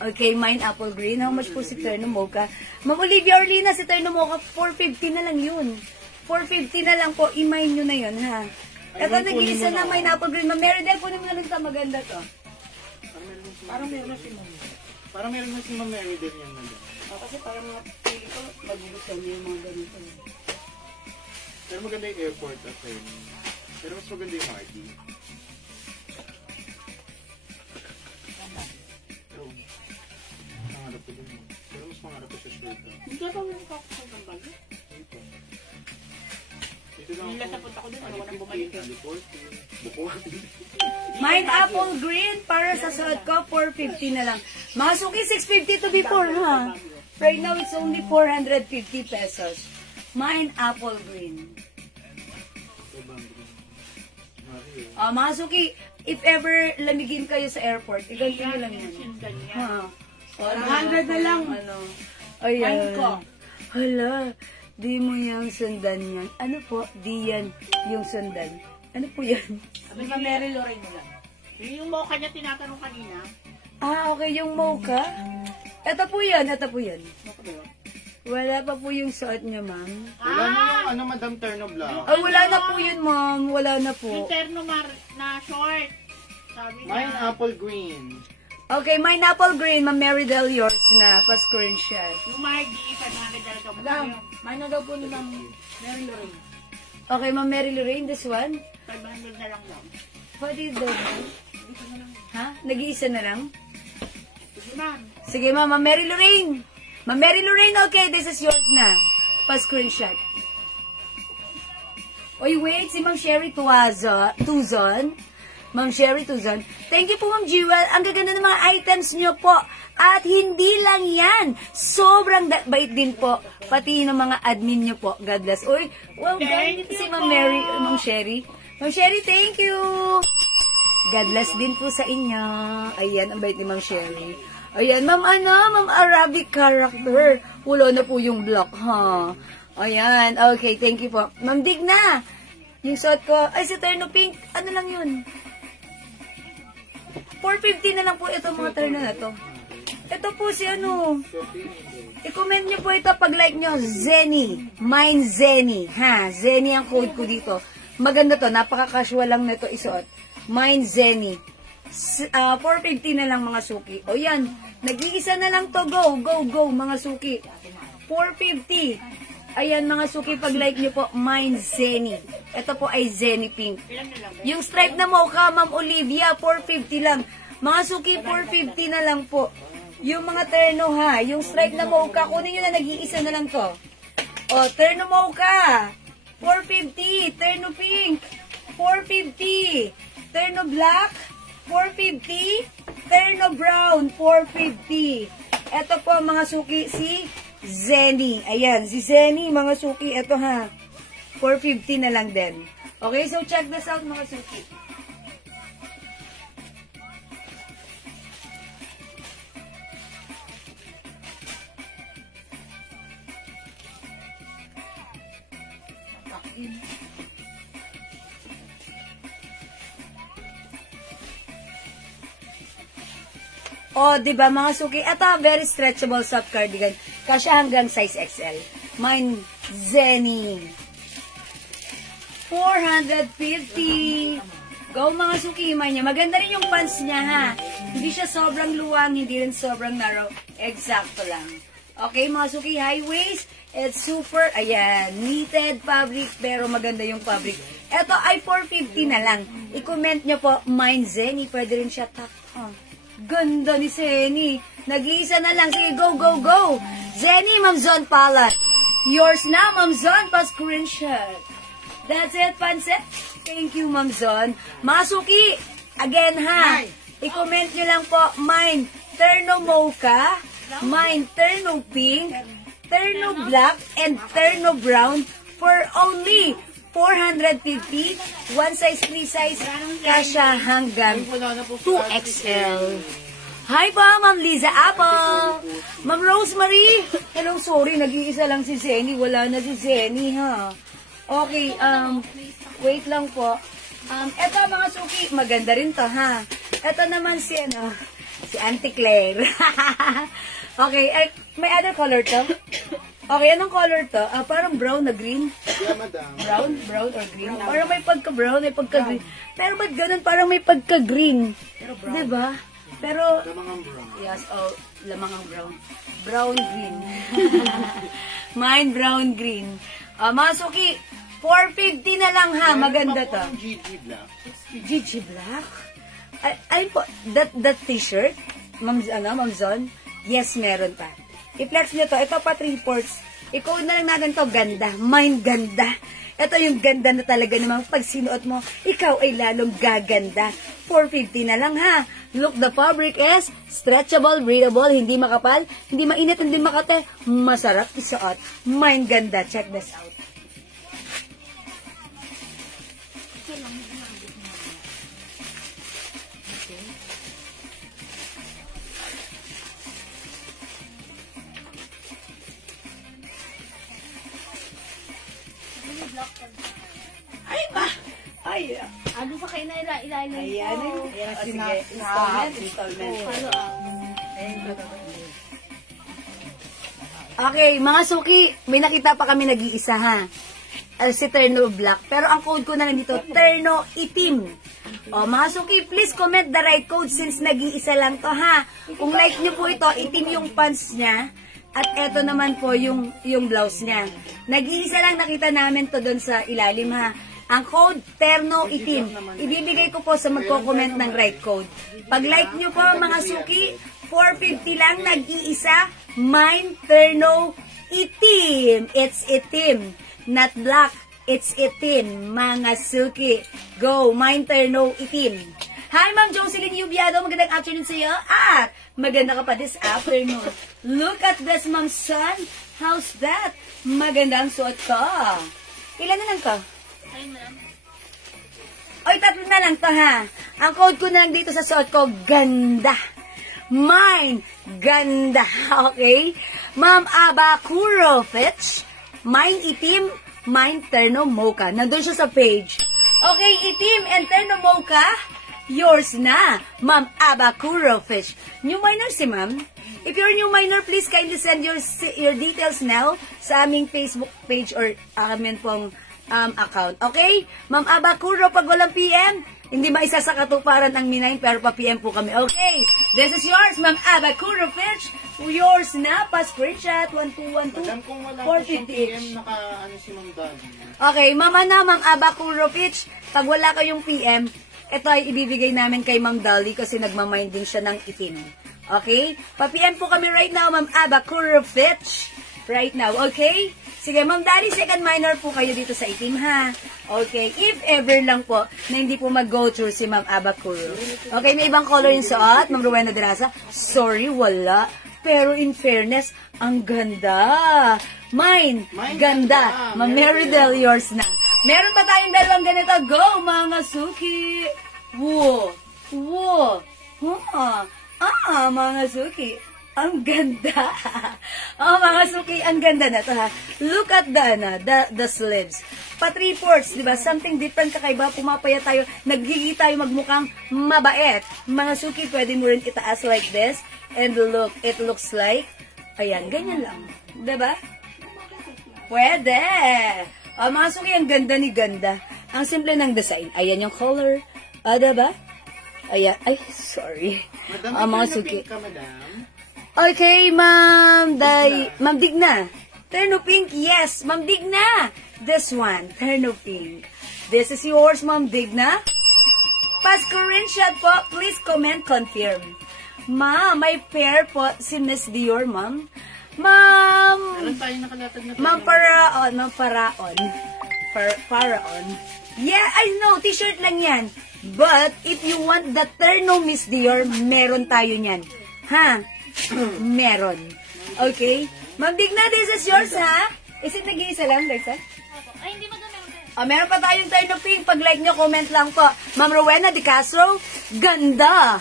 Okay, mine apple green. How much po si Terno Mocha? Ma'am Olivia Orlina, si Terno Mocha, 450 na lang yun. 450 na lang po, i-mine nyo na yun, ha? Ito, nag-iisa na mine apple green. Ma'am Meridel, kunin mo na lang ito, maganda to. Parang meron na si Ma'am Meridel yan, madam. Kasi parang mga pili ko, magugustuhan niyo yung mga ganito. Pero maganda yung airport at pero mas maganda yung Marty. Pangarap ko din mo. Pero mas pangarap ko sa shirt. Hindi ka yung kakasal ng bagay. Ito lang Nila sa punta ko dun, wala nang bumalik. Bukuhatin. Mine apple green, para sa suot ko, 450 na lang. Mga suki, 650 to before, ha? Right now, it's only 450 pesos. Mine apple green. Mga suki, if ever lamigin kayo sa airport, iganti nyo lang yan. Ha? 100 na lang. Ano? Ayan. Hala, di mo yung sundan yan. Ano po? Di yan yung sundan. Ano po yan? Sabi ka Mary Lorraine mo lang. Yung mocha niya tinatanong kanina. Ah, okay, yung mocha. Ito po yan. Wala pa po yung suot niya, ma'am. Wala na yung Madam Terno Black. Ay, wala na po yun, ma'am. Wala na po. Yung terno na short. Sabi Mine niya. apple green. Okay, mine apple green, ma'am Meridel, yours na. Pa-screenshot. Yung Margie, 500 talaga mo. Madam, mine na daw po ni Ma'am Mary Lorraine. Okay, ma'am Mary Lorraine, this one. 500 na lang daw. What is that? Ha? Nag-iisa na lang? Sige ma'am. Sige, ma'am Mary Lorraine. Ma'am Mary Lorraine, okay, this is yours na. Pa-screenshot. Oy, wait, si Ma'am Sherry Tuzon. Ma'am Sherry Tuzon. Thank you po, Ma'am Jewel. Ang gaganda ng mga items niyo po. At hindi lang yan. Sobrang bait din po. Pati ng mga admin niyo po. God bless. Uy, well done. Si Ma'am Mary, Ma'am Sherry. Ma'am Sherry, thank you. God bless din po sa inyo. Ayan, ang bait ni Ma'am Sherry. Ayan, Ma'am Ma'am Arabic character. Wala na po yung block, ha? Ayan, okay, thank you po. Ma'am Digna, yung suot ko, ay si Terno Pink, ano lang yun? 450 na lang po ito mga terno na to. Ito po si i-comment nyo po ito pag like nyo, Zenny, mine Zenny, ha? Zenny ang code ko dito. Maganda to, napaka-casual lang nito isuot. Mine Zenny. 450 na lang mga suki. O yan, nag-iisa na lang to. Go, go, go mga suki. 450. Ayan mga suki, pag like nyo po, mine Zenny. Ito po ay Zenny Pink. Yung stripe na mocha, Ma'am Olivia, 450 lang. Mga suki, 450 na lang po. Yung mga terno ha, yung stripe na mocha, kunin nyo na, nag-iisa na lang to. O, terno mocha, 450. Terno pink, 450. Terno black, 450. Terno brown, 450. Ito po mga suki, si Zenny. Ayan, si Zenny, mga suki. Ito ha, 450 na lang din. Okay, so check this out mga suki. O, diba mga suki? Ito, very stretchable soft cardigan. Kasya hanggang size XL. Mine, Zenny. 450. Go mga suki, mine niya. Maganda rin yung pants niya, ha? Hindi siya sobrang luwang, hindi rin sobrang narrow. Eksakto lang. Okay, mga suki, high waist. It's super, ayan, knitted fabric, pero maganda yung fabric. Ito ay 450 na lang. I-comment nyo po, mine Zenny. Pwede rin siya top. Oh. Ganda ni Zenny. Nag-iisa na lang. Sige, go, go, go. Zenny, Ma'am Zon Palat. Yours na, Ma'am Zon. Pa-screenshot. That's it, Pansit. Thank you, Ma'am Zon. Mga suki, again ha. I-comment nyo lang po, mine Terno Mocha, mine Terno Pink, Terno Black, and Terno Brown for only 450, one size, 3 size, kasya hanggang 2XL. Hi po, Ma'am Liza Apple. Ma'am Rosemary. Hello, sorry, nag-iisa lang si Zenny. Wala na si Zenny, ha. Okay, wait lang po. Eto mga suki, maganda rin to, ha. Eto naman si, si Auntie Claire. Okay, may other color to? Okay, anong color to? Parang brown na green. Yeah, madam. Brown or green? Parang may pagka-brown, may pagka-green. Pero ba't ganun? Parang may pagka-green. Diba? Pero, Lamangang brown. yes, oh, lamangang brown. Brown green. Mine brown green. Mga suki, 450 na lang ha. Maganda to. GG Black. GG Black? Ay po, that t-shirt? Ma'am Zon? Yes, meron pa. I-flex nyo to. Ito pa 3/4. I-code na lang natin to. Ganda. Mine ganda. Ito yung ganda na talaga namang pag sinuot mo, ikaw ay lalong gaganda. 450 na lang ha. Look, the fabric is stretchable, breathable, hindi makapal, hindi mainit, hindi makate. Masarap isuot. Mine ganda. Check this out. Ay ba? Ay, Ano sa kayo na ilalim ko? ayan. Ayan, sige. Installment. Okay, mga suki, may nakita pa kami nag-iisa ha. Si Terno Black. Pero ang code ko na lang dito, Terno Itim. O, mga suki, please comment the right code since nag-iisa lang to ha. Kung like nyo po ito, itim yung pants niya. At eto naman po yung blouse niya. Nag-iisa lang nakita namin to doon sa ilalim ha. Ang code, Terno Itim. Ibibigay ko po sa magko-comment ng right code. Pag like nyo po mga suki, 450 lang, nag-iisa, mine Terno Itim. It's itim, not black. It's itim, mga suki. Go, mine Terno Itim. Hi, Ma'am Jocelyn Yubiado. Magandang afternoon sa iyo. At maganda ka pa this afternoon. Look at this, Ma'am Son. How's that? Magandang suot ka. Ilan na lang ka? Ay, ma'am. Oy, 3 na lang to ha. Ang code ko na lang dito sa suot ko, ganda. Mine, ganda. Okay? Ma'am Abakuro Fitch. Mine itim, mine Terno Mocha. Nandun siya sa page. Okay, itim and Terno Mocha. Yours na, Ma'am Abakuro Fish. New minor si Ma'am. If you're new minor, please kindly send your details now sa aming Facebook page or amin pong account. Okay? Ma'am Abakuro, pag walang PM, Hindi maisa sa katuparan ang minayin, pero pa-PM po kami. Okay, this is yours, Ma'am Aba Kurovich. Yours na, pa-screenshot, 1212, Madam, kung wala po siyang 450 PM, each. naka-ano si Ma'am Dali. Okay, Ma'am Aba Kurovich, pag wala kayong PM, ito ay ibibigay namin kay Ma'am Dali kasi nagmamind din siya ng itim. Okay? Pa-PM po kami right now, Ma'am Aba Kurovich. Right now, okay? Sige, Ma'am Dali, second minor po kayo dito sa itim, ha? Okay, if ever lang po na hindi po mag-go through si Ma'am Aba Kuro. Okay, may ibang color yung suot, Ma'am Rowena Derasa. Sorry, wala. Pero in fairness, ang ganda. Mine, ganda. Ma'am Meridel, yours na. Meron pa tayong dalawang ganito. Go, mga suki. Whoa. Whoa. Mga suki. Ang ganda. Mga suki, ang ganda na to, ha. Look at the sleeves. Pa 3/4, di ba? Something different, kakaiba. Pumapaya tayo. Nagiging tayo magmukhang mabait. Mga suki, pwede mo rin itaas like this. And look, it looks like, ayan, ganyan lang. Di ba? Pwede. Mga suki, ang ganda ni ganda. Ang simple ng design. Ayan yung color. Diba? Ayan. Ay, sorry. Madam, Mga may suki. pink ka, madam. Okay, Ma'am Digna. Terno pink, yes. Ma'am Digna. This one, terno pink. This is yours, Ma'am Digna. Pa-screenshot po. Please comment, confirm. Ma'am, may pair po si Miss Dior, ma'am. Meron tayong nakalatag na Ma'am Paraon. Yeah, I know. T-shirt lang yan. But, if you want the terno Miss Dior, meron tayo niyan. Ha? Meron. Okay? Ma'am Digna, this is yours, ha? Is it nag-iisa lang, Darsa? Ay, hindi maganda. Meron pa tayong terno pink. Pag-like nyo, comment lang po. Ma'am Rowena De Castro, ganda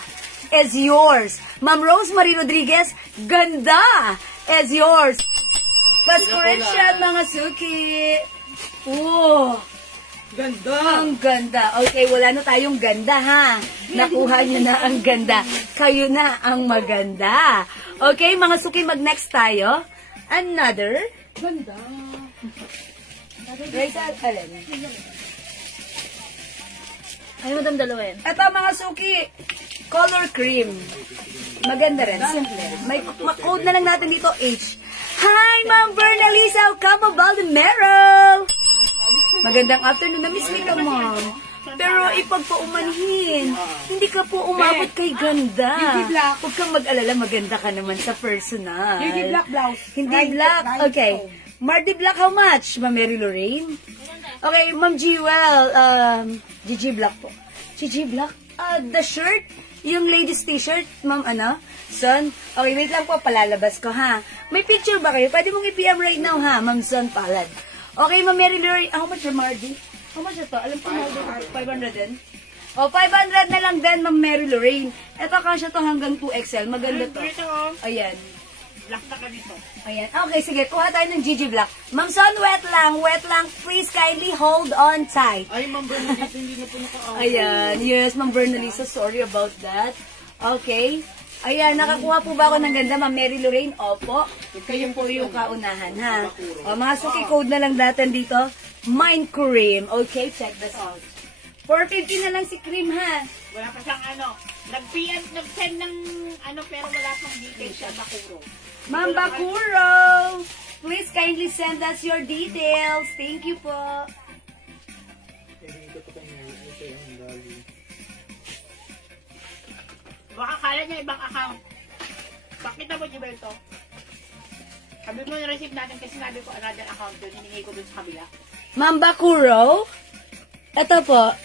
is yours. Ma'am Rosemary Rodriguez, ganda is yours. Pa-screenshot, mga suki. Oh, Ganda! ang ganda. Okay, wala na tayong ganda, ha? Nakuha nyo na ang ganda. Kayo na ang maganda. Okay, mga suki, mag-next tayo. Another. Ganda! Right, alin? Ay, madam, dalawa yan. Ito, mga suki. Color cream. Maganda rin. Simple. May code na lang natin dito, H. Hi, Ma'am Bernalisa Ocampo Baldemero. Magandang afternoon. Na-miss me ka, Ma'am. Pero ipagpaumanhin. Hindi ka po umabot kay ganda. Huwag kang mag-alala. Maganda ka naman sa personal. Hindi black blouse. Hindi black. Okay. Marty Black, how much? Ma'am Mary Lorraine? Okay, Ma'am Jewel. Gigi Black po. Gigi Black? The shirt? Yung ladies t-shirt, Ma'am Son? Okay, wait lang po, palalabas ko, ha? May picture ba kayo? Pwede mong i-PM right now, ha? Ma'am Son Palad. Okay, Ma'am Mary Lorraine. How much yung Mardi? How much ito? Alam ko, Mardi, 500 din? 500 na lang din, Ma'am Mary Lorraine. Ito, kasya to hanggang 2XL. Maganda to. Ayan. Black na ka dito. Ayan. Okay, sige. Kuha tayo ng Gigi Black. Ma'am Son, wet lang. Wet lang. Please kindly hold on tight. Ay, Ma'am Bernadette, hindi na po naka-out. Ayan. Yes, Ma'am Bernalisa. Sorry about that. Okay. Ayan, nakakuha po ba ako ng ganda, Ma'am Mary Lorraine? Opo. Kayo po yung kaunahan, ha? O, mga suki code na lang natin dito. Mind cream. Okay, check this out. 450 na lang si cream, ha? Wala pa siyang nag-send ng pero wala pang details sa Bakuro. Ma'am Bakuro, please kindly send us your details. Thank you po. Baka kala niya ibang account. Pakita mo, Gilberto. Sabi mo yung receipt natin kasi sinabi ko another account doon. Hiningi ko doon sa kabila. Ma'am Bakuro, ito po.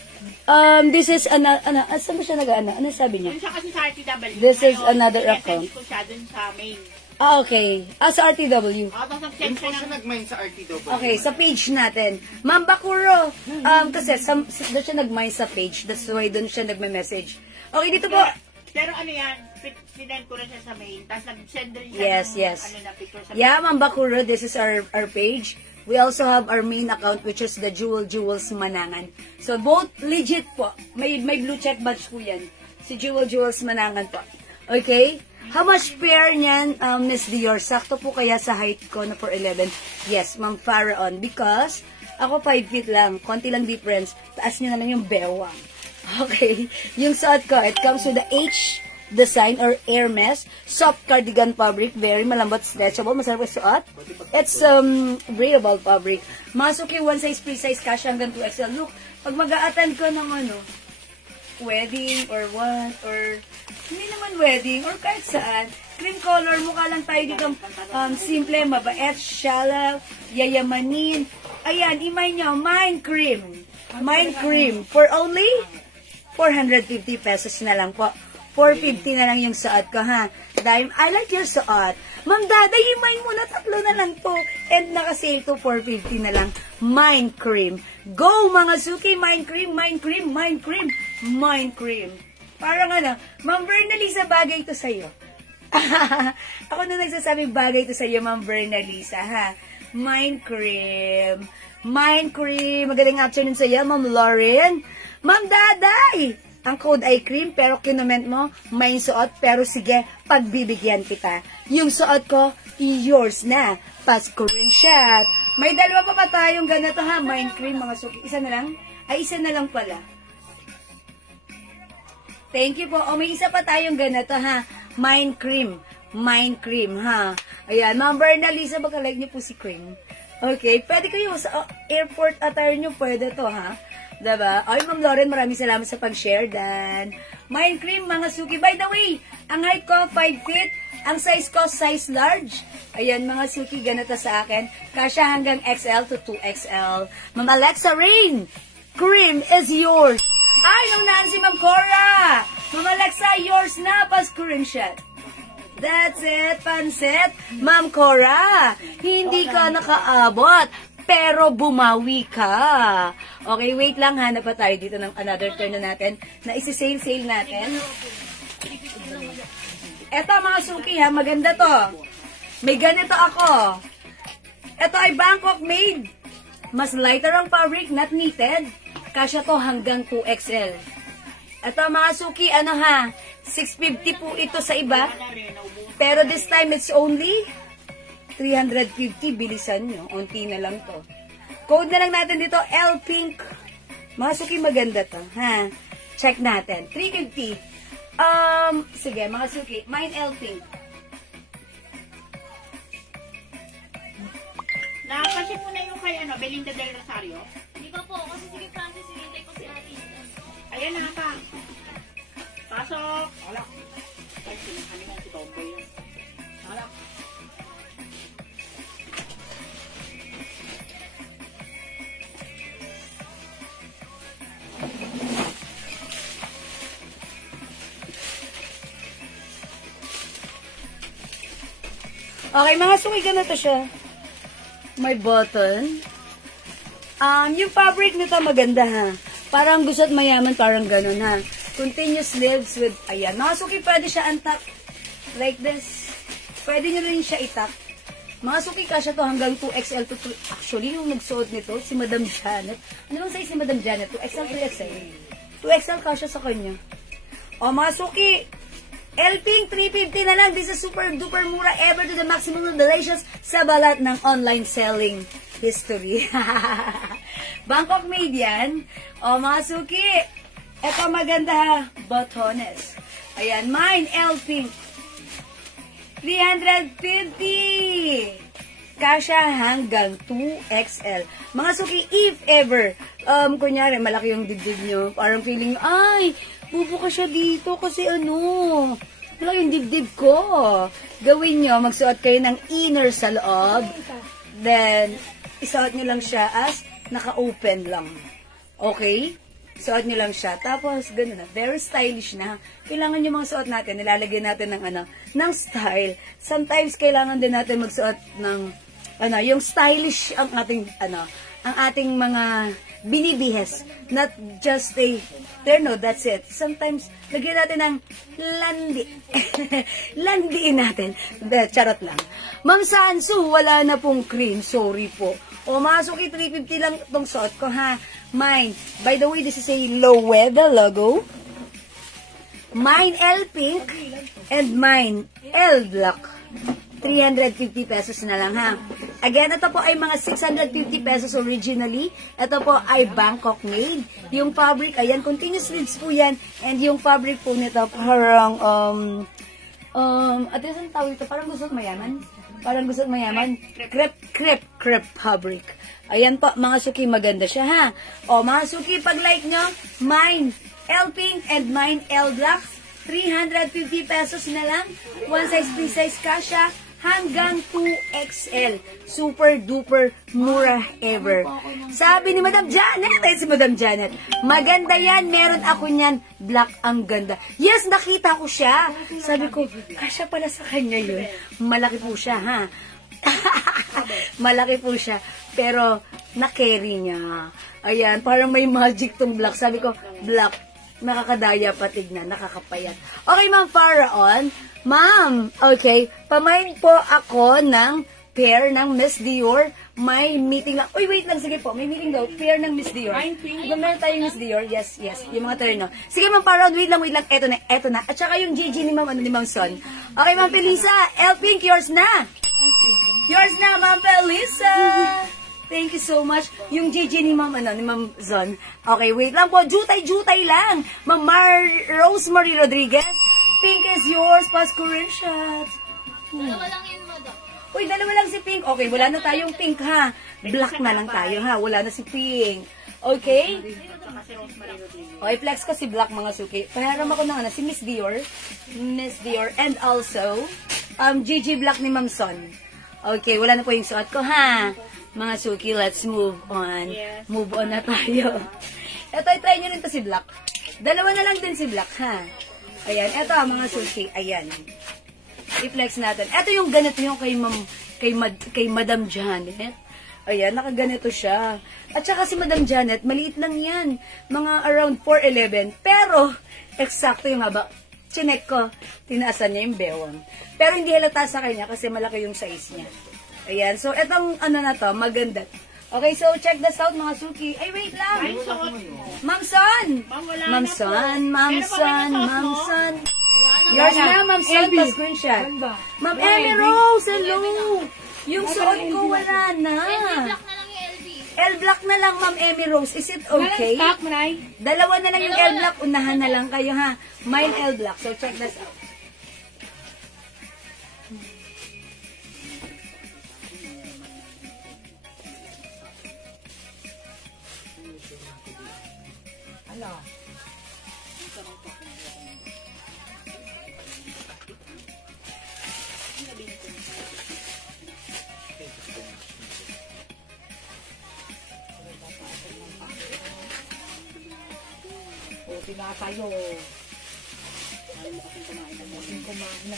This is saan ba siya ano sabi niya? Yun siya kasi sa RTW. This is Ngayon, another i-message account. ko siya doon sa main. Okay. Sa RTW. Tapos Doon nag-send po siya siya ng... nag-mine sa RTW. Okay, sa page natin. Ma'am Bakuro, kasi doon siya nag-mine sa page. That's why doon siya nagme-message. Okay, dito po. Pero ano yan, sinend ko rin siya sa main. Tapos nag-send rin Yes, siya yes. ng picture sa Yeah, Ma'am Bakuro, this is our page. We also have our main account, which is the Jewels Manangan. So, both legit po. May blue check badge po yan. Si Jewels Manangan po. Okay? How much pair niyan, Miss Dior? Sakto po kaya sa height ko na 4'11"? Yes, Ma'am Pharaon. Because, ako 5 feet lang. Konti lang difference. Taas niya na lang yung bewang. Okay, yung suot ko, it comes with the H design or Hermes soft cardigan fabric, very malambot, stretchable, masarap suot. It's breathable fabric. Masuki, one size, free size, cash hanggang 2XL. Look, pag mag-a-attend ko ng wedding or what, or hindi naman wedding, or kahit saan, cream color, mukha lang tayo dito, simple, mabait, shallow, yayamanin. Ayan, imay nyo, Mind Cream. Mind Cream. For only 450 pesos na lang po. 450 na lang yung suot ko, ha? Dahil, I like your suot. Ma'am Dada, imay mo na, 3 na lang po. And naka-sale to 450 na lang. Mind Cream. Go, mga suki! Mind Cream, Mind Cream, Mind Cream, Mind Cream. Parang Ma'am Bernalisa, bagay to sa'yo. Ako na nagsasabi, bagay to sa'yo, Ma'am Bernalisa, ha? Mind Cream. Mind Cream. Magaling afternoon sa'yo, Ma'am Lauren. Ma'am Daday! Ang code ay cream, pero kinument mo, may suot, pero sige, pagbibigyan kita. Yung suot ko, yours na. Pa-screenshot. May dalawa pa tayong ganito, ha? Mind Cream, mga suki. Isa na lang? Ay, isa na lang pala. Thank you po. O, may isa pa tayong ganito, ha? Mind Cream. Mind Cream, ha? Ayan, Ma'am Bernalisa, baka like niyo po si Cream. Okay, pwede kayo sa airport attire niyo, pwede to, ha? Diba? Ay, Ma'am Lauren, maraming salamat sa pag-share, Dan. Mind Cream, mga suki. By the way, ang height ko, 5 feet. Ang size ko, size large. Ayan, mga suki, ganito sa akin. Kasya hanggang XL to 2XL. Ma'am Alexa Rain, Cream is yours. Ay, nung naan si Ma'am Cora. Ma'am Alexa, yours na, pa-screenshot. That's it, pansit. Ma'am Cora, hindi ka nakaabot. Pero bumawi ka. Okay, wait lang. Hanap pa tayo dito ng another turn na natin. Na isi-sale natin. Eto mga suki, ha. Maganda to. May ganito ako. Eto ay Bangkok made. Mas lighter ang fabric, not knitted. Kasya to hanggang 2XL. Eto mga suki, 650 po ito sa iba. Pero this time, it's only 350, bilisan nyo. Unti na lang to. Code na lang natin dito, L Pink. Mga suki, maganda to. Ha? Check natin. 350. Sige, mga suki. Mine L Pink. Nakapasip mo na yung kay Belinda del Rosario? Hindi pa po, kasi sige Francis, hinintay ko si Ate. Ayan na pa. Pasok. Alak. Ay, sinakalingan si Tomboy. Alak. Okay, mga suki, ganito siya. May button. Yung fabric nito maganda, ha. Parang gusto't mayaman, parang ganun, ha. Continuous sleeves with, ayan. Mga suki, pwede siya untuck. Like this. Pwede nyo rin siya itak. Mga suki, kasya to hanggang 2XL to 3. Actually, yung nagsuot nito, si Madam Janet. Ano bang size si Madam Janet? 2XL, 3XL. 2XL kasya sa kanya. O, mga suki, L-Pink, 350 na lang. This is super duper mura ever to the maximum revelations sa balat ng online selling history. Bangkok made yan. O, mga suki, eto maganda ha. Botones. Ayan, mine, L-Pink. 350. Kasya hanggang 2XL. Mga suki, if ever, kunyari, malaki yung dibdib nyo, parang feeling, ay, bubuka siya dito kasi wala yung dibdib ko. Gawin nyo, magsuot kayo ng inner sa loob. Then, isuot nyo lang siya as naka-open lang. Okay? Suot nyo lang siya. Tapos, gano'n na. Very stylish na. Kailangan yung mga suot natin, nilalagay natin ng style. Sometimes, kailangan din natin magsuot ng, yung stylish ang ating, ang ating mga binibihes. Not just that's it. Sometimes, lagyan natin ng landi. Landiin natin. Charot lang. Ma'am Sansu, wala na pong cream. Sorry po. O, masuki, 350 lang itong suot ko, ha? Mine. By the way, this is a Loewe logo. Mine L Pink and mine L Black. 350 pesos na lang, ha? Again, ito po ay mga 650 pesos originally. Ito po ay Bangkok made. Yung fabric, ayan, continuous threads po yan. And yung fabric po nito, parang, at yung tawag ito, parang gusot mayaman. Parang gusot mayaman. Crepe fabric. Ayan po, mga suki, maganda siya, ha? O, mga suki, pag like nyo, mine, L pink and mine, L black, 350 pesos na lang. One size, free size kasha, hanggang 2XL. Super duper mura ever. Sabi ni Madam Janet, ay si Madam Janet, maganda yan, meron ako niyan, black ang ganda. Yes, nakita ko siya. Sabi ko, kasya pala sa kanya yun. Malaki po siya, ha? Malaki po siya. Pero, na-carry niya. Ayan, parang may magic tong black. Sabi ko, black, nakakadaya pa tignan, nakakapayat. Okay, Ma'am Faraon. Ma'am, okay, pamain po ako ng pair ng Miss Dior. May meeting lang. Uy, wait lang, sige po. May meeting daw. Pair ng Miss Dior. Kung meron tayong Miss Dior, yes. Yung mga terno. Sige, Ma'am Faraon, wait lang. Eto na. At saka yung GG ni Ma'am, ni Ma'am Son. Okay, Ma'am Felisa, L Pink, yours na. Yours na, Ma'am Felisa. Thank you so much. Yung GG ni Ma'am, ni Ma'am Zon. Okay, wait lang po. Jutay lang. Ma'am Rosemary Rodriguez. Pink is yours. Pass screenshot. Dalawa lang yun, madam. Uy, dalawa lang si Pink. Okay, wala na tayong Pink, ha? Black na lang tayo, ha? Wala na si Pink. Okay? Okay, flex ko si Black, mga suki. Paharam ako ng si Miss Dior. Miss Dior. And also, GG Black ni Ma'am Son. Okay, wala na po yung suot ko, ha? Mga suki, let's move on. Move on na tayo. Ito, try nyo rin to si Black. Dalawa na lang din si Black, ha? Ayan, ito mga suki. Ayan. I-flex natin. Ito yung ganito yung kay Madam Janet. Ayan, nakaganito siya. At saka si Madam Janet, maliit lang yan. Mga around 4'11". Pero, eksakto yung haba. Chinek ko, tinaasan niya yung bewang. Pero hindi halata sa kanya kasi malaki yung size niya. Ayan, so etong ano na to, maganda. Okay, so check this out mga suki. Ay, wait lang. Ma'am Son! Ma'am Son. Yours na, Ma'am Son, pa-screenshot. Ma'am Ellie Rose, hello! Yung suot ko, wala na. Black na lang yung LB. L-Black na lang, Ma'am Emmy Rose. Is it okay? Dalawa na lang yung L-Black. Unahan na lang kayo, ha? Mine L-Black. So, check this out.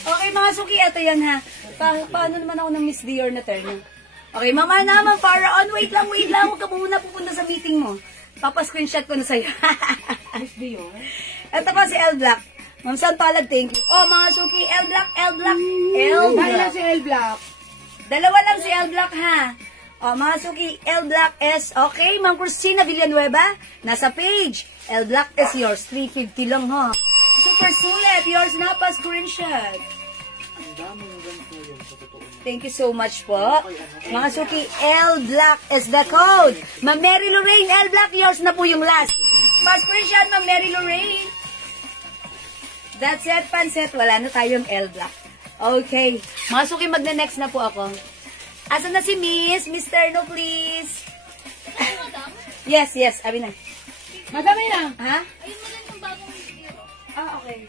Okay, mga suki, ito yan, ha? Paano naman ako ng Miss Dior na terno? Okay, mama na, Ma'am Faraon, wait lang. Huwag ka muna pupunta sa meeting mo. Papa-screenshot ko na sa'yo. Miss Dior? Ito pa si L-Black. Ma'am San Palag, thank you. Oh, mga suki, L-Black. Dahil si L-Black. Dalawa lang si L-Black, ha? O, mga suki, L-Black is, okay, Ma'am Christina Villanueva, nasa page. L-Black is yours, 350 lang, ha? Super sulit, yours na pa, screenshot. Ang daming ganito yun sa totoo. Thank you so much po. Mga suki, L-Black is the code. Ma'am Mary Lorraine, L-Black, yours na po yung last. Pa, screenshot, Ma'am Mary Lorraine. That's it, panset, wala na tayong L-Black. Okay, mga suki, magne-next na po ako. Asan na si Miss? Mr. No, please. Madam? Yes, abi na. Madami na. Ha? Ayun mo lang yung bagong video. Okay.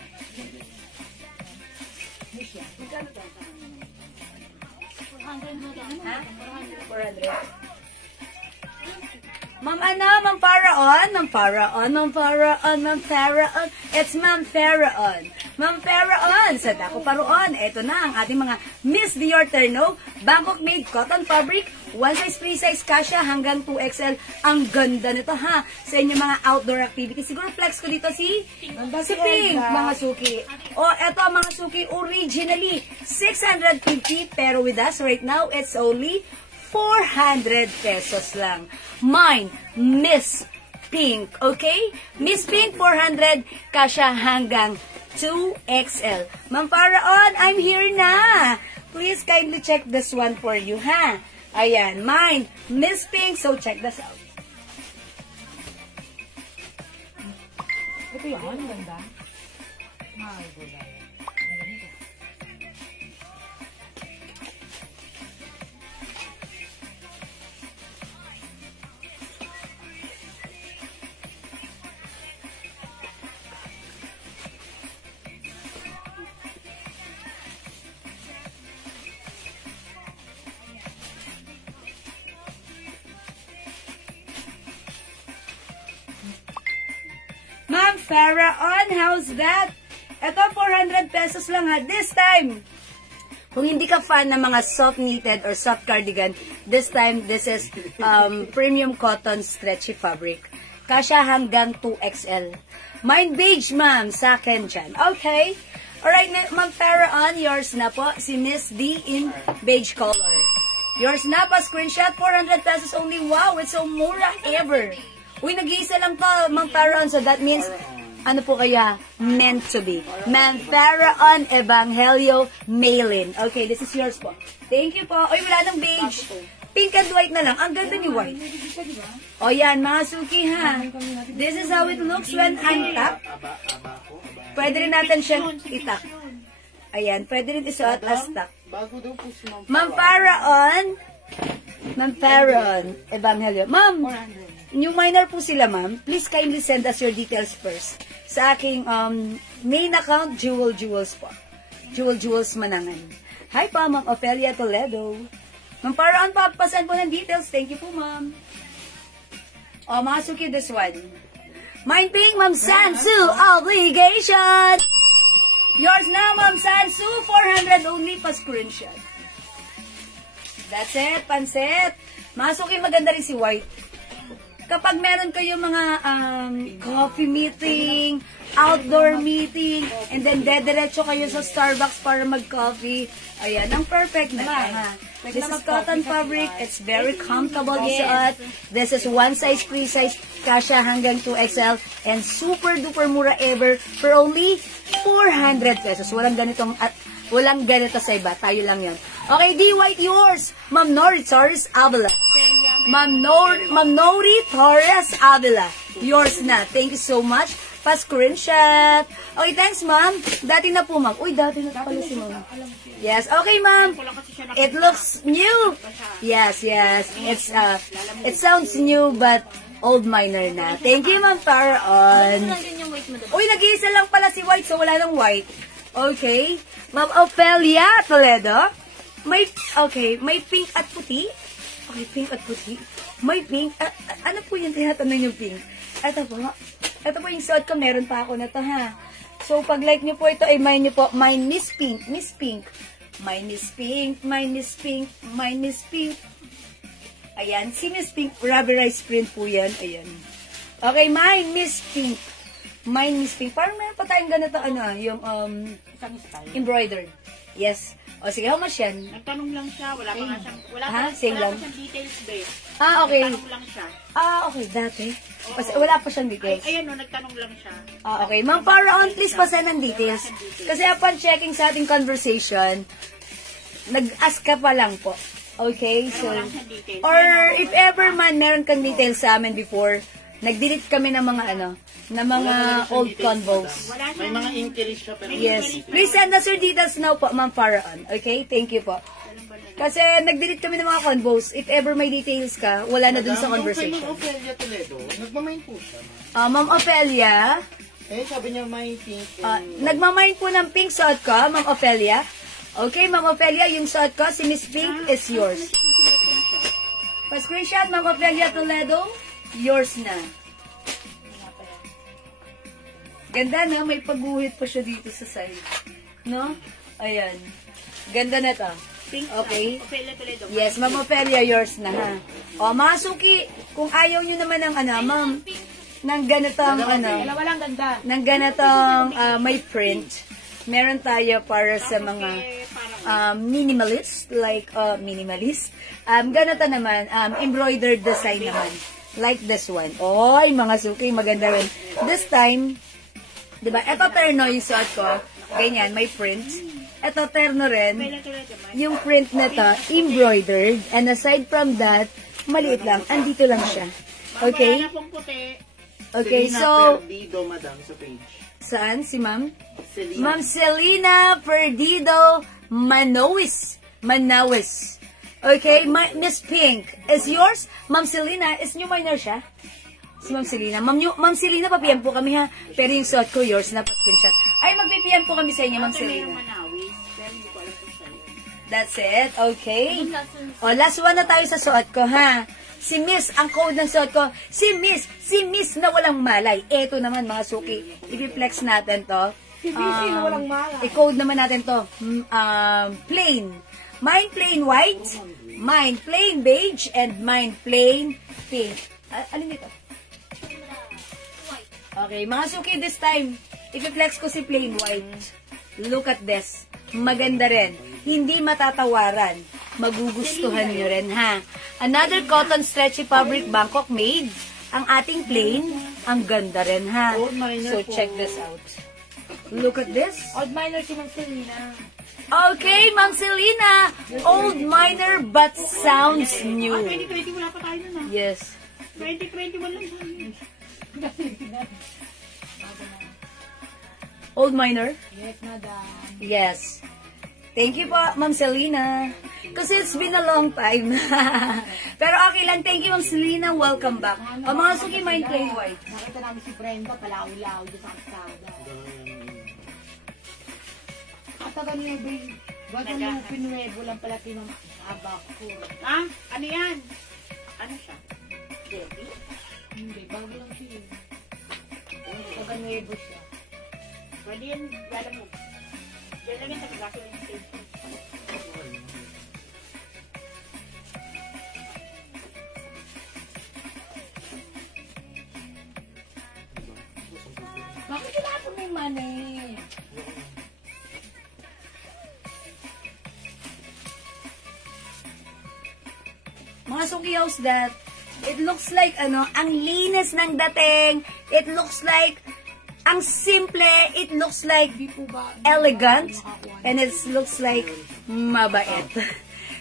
Ha? 400. Ma'am Faraon. It's Ma'am Faraon. Ma'am Faraon, sa dako paroon. Ito na ang ating mga Miss Dior Terno, Bangkok made cotton fabric, one size, free size, kasha hanggang 2XL. Ang ganda nito, ha, sa inyong mga outdoor activity. Siguro flex ko dito si Pink, mga suki. O, eto mga suki, originally 650, pero with us right now, it's only 400 pesos lang. Mine, Miss Pink, okay? Miss Pink, 400, kasha hanggang 2XL. Ma'am Faraon, I'm here na. Please kindly check this one for you, ha? Ayan, mine, Miss Pink. So, check this out. Ito yan, ang ganda. Ay, gulay. Ang ganda. Ma'am Farah on, how's that? Ito, 400 pesos lang ha. This time, kung hindi ka fan ng mga soft knitted or soft cardigan, this time, this is premium cotton stretchy fabric. Kasya hanggang 2XL. Mine beige, ma'am. Sa akin dyan. Okay. Alright, Ma'am Farah on, yours na po. Si Miss D in beige color. Yours na pa, screenshot, 400 pesos only. Wow, it's so mura ever. Uy, nag-iisa lang to, Ma'am Farah on. So that means, ano po kaya? Meant to be. Ma'am Farah on Evangelio Mailin. Okay, this is yours po. Thank you po. Uy, wala nang beige. Pink and white na lang. Ang ganda ni white. O yan, mga suki ha. This is how it looks when untapped. Pwede rin natin siyang itak. Ayan, pwede rin isuot as tuck. Bago daw po si Ma'am Farah on. Ma'am Farah on Evangelio. Ma'am, new minor po sila, ma'am. Please kindly send us your details first. Sa aking main account, Jewels po. Jewels Manangan. Hi po, Ma'am Ophelia Toledo. Ma'am Farah on, papasan po ng details. Thank you po, ma'am. O, mga suki, this one. Mine pink, Ma'am Sansu, obligation. Yours na, Ma'am Sansu, 400 only pa screenshot. That's it, pansit. Mga suki, maganda rin si white. Kapag meron kayo mga coffee meeting, outdoor meeting, and then dediretso kayo sa Starbucks para mag-coffee, ayan, ang perfect na ha. This is cotton fabric. It's very comfortable isuot. This is one size, free size, kasya hanggang 2XL, and super duper mura ever for only 400 pesos. Walang ganitong walang ganito sa iba. Tayo lang yon. Okay, D. White, yours. Ma'am Nori Torres Avila. Ma'am Nori Torres Avila. Yours na. Thank you so much. Pa-screenshot. Okay, thanks, ma'am. Dati na po, ma'am. Uy, dati na pala si ma'am. Yes. Okay, ma'am. It looks new. Yes. It sounds new, but old minor na. Thank you, Ma'am Farah on. Uy, nag-iisa lang pala si white, so wala nang white. Okay. Ma'am Ophelia Toledo. May pink at puti. Okay, pink at puti. May pink. Ano po yung tinatanong yung pink? Ito po yung suot ko. Meron pa ako na to, ha. So, pag like nyo po ito, ay mine nyo po. Mine Miss Pink. Miss Pink. Mine Miss Pink. Mine Miss Pink. Mine Miss Pink. Ayan. Si Miss Pink, rubberized print po yan. Ayan. Okay, mine Miss Pink. Mine Miss Pink. Parang meron pa tayong ganito, yung embroidered. Yes. O, sige, how much yan? Nagtanong lang siya, wala pa nga siyang, wala pa lang? siyang details base. Okay. Nagtanong lang siya. Okay, dati. Kasi wala pa siyang details. Ayan o, nagtanong lang siya. Okay. Ma'am Farah on, please pasend ng details. Kasi upon checking sa ating conversation, nag-ask ka pa lang po. Okay? So, or if ever man meron kang details sa amin before, nag-delete kami ng mga na mga old convos. May mga inquiries siya, pero Yes. Please send us your details now po, Ma'am Farah on. Okay? Thank you po. Kasi nag-delete kami ng mga convos. If ever may details ka, wala na dun sa conversation. Ma'am Ophelia Toledo, nagmamain po siya. Ma'am Ophelia, Sabi niya may pink. nagmamain po ng pink suot ko, Ma'am Ophelia. Okay, Ma'am Ophelia, yung suot ko, si Miss Pink is yours. Pa-screenshot, Ma'am Ophelia Toledo, yours na. Ganda na, may pagguhit pa siya dito sa side. No? Ayan. Ganda na to. Okay? Yes, Ma'am Ophelia, yours na ha. O, mga suki, kung ayaw nyo naman ng ma'am, ng ganitong, ng ganitong may print, meron tayo para sa mga minimalist, like, ganito naman, embroidered design naman. Like this one. Oy, mga suki, maganda rin. This time, diba, eto terno yung suot ko. Ganyan, may print. Ito, terno rin. May natuloy naman. Yung print na to, embroidered. And aside from that, maliit lang. Andito lang siya. Okay? Wala na pong puti. Okay, Selena so, Perdido, madam, sa page. saan si ma'am? Selena. Ma'am Selena Perdido Manawis. Okay, Miss Pink. Is yours? Ma'am Selena, is new minor siya? Si Ma'am Selena. Ma'am Selena, pa-PM po kami ha. Pero yung suot ko, yours na pa-screenshot. Ay, mag-PM po kami sa inyo, Ma'am Ate, mayroong Selena. manawis. Pero hindi ko alam kung siya yun. That's it. Okay. O, last one na tayo sa suot ko, ha? Si Miss, ang code ng suot ko, si Miss na walang malay. Eto naman, mga suki. I-flex natin to. Si Miss na walang malay. I-code naman natin to. Plain. Mine plain white, mine plain beige, and mine plain pink. Alin ito? Okay, mga suki, this time, i-flex ko si plain white. Look at this. Maganda rin. Hindi matatawaran. Magugustuhan nyo rin, ha? Another cotton stretchy fabric Bangkok made. Ang ating plain, ang ganda rin, ha? So, check this out. Look at this. Old minor si Ma'am Selena. Okay, Ma'am Selena. Old minor but sounds new. 2020 wala pa tayo nun, ah. Yes. 2021 lang tayo. Old minor? Yes, madam. Yes. Thank you po, Ma'am Selena. Kasi it's been a long time. Pero okay lang. Thank you, Ma'am Selena. Welcome back. O mga suki, mine plain white. Nakita namin si Brenda, palaw-law doon sa kasada. Katagal niya ba yung bago mo pinuwebo lang pala pinabak ko. Ah? Ano yan? Ano siya? Debbie? Hindi, bago lang siya. Katagal siya. Pwede yan, alam mo. Yan lang yan sa pagkaso ng stage. Bakit kailangan po may money? Mga suki house that, it looks like, ang linis ng dating. It looks like, ang simple. It looks like elegant. And it looks like mabait.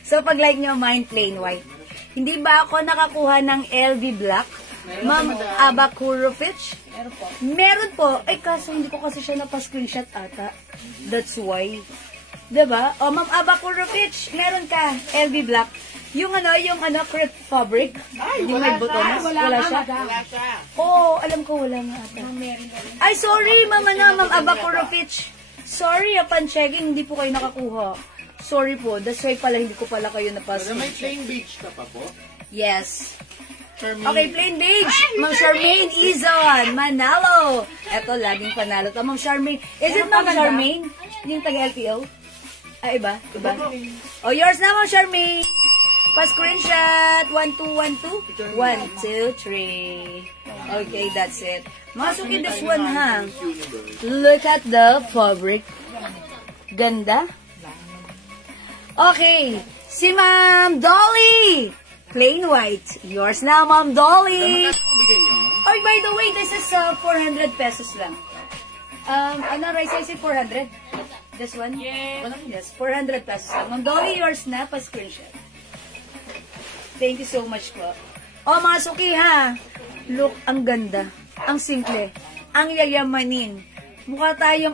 So, pag like nyo, mine plain white. Hindi ba ako nakakuha ng LV Black? Ma'am Abakurovich? Meron po. Ay, kaso hindi ko kasi siya napa-screenshot ata. That's why. Diba? O, Ma'am Abakurovich, meron ka. LV Black. Yung crepe fabric. Ay, yung may butones. Wala siya. Wala siya. Oo, alam ko wala nga ata. Ay, sorry, Ma'am Abakurovich. Sorry, upon checking, hindi po kayo nakakuha. Sorry po, that's why pala hindi ko pala kayo Pero napasok. may plain beige ka pa po? Yes. Charmaine. Okay, plain beige. Ma'am Charmaine Izon, Manalo. Eto, laging panalo to. Ma'am Charmaine. Is it Ma'am Charmaine? Yung taga-LTO? Ay, iba? Iba? Oh, yours na, Ma'am Charmaine. Pa-screenshot. 1, 2, 1, 2. 1, 2, 3. Okay, that's it. Masukin this one, ha? Look at the fabric. Ganda. Okay. Si Ma'am Dolly. Plain white. Yours now, Ma'am Dolly. Bigyan nyo? Oh, by the way, this is 400 pesos lang. Rice, I say 400? This one? Yes, 400 pesos lang. Ma'am Dolly, yours na. Pa-screenshot. Thank you so much po. Oh, mga suki ha. Look, ang ganda. Ang simple. Ang yayamanin. Mukha tayong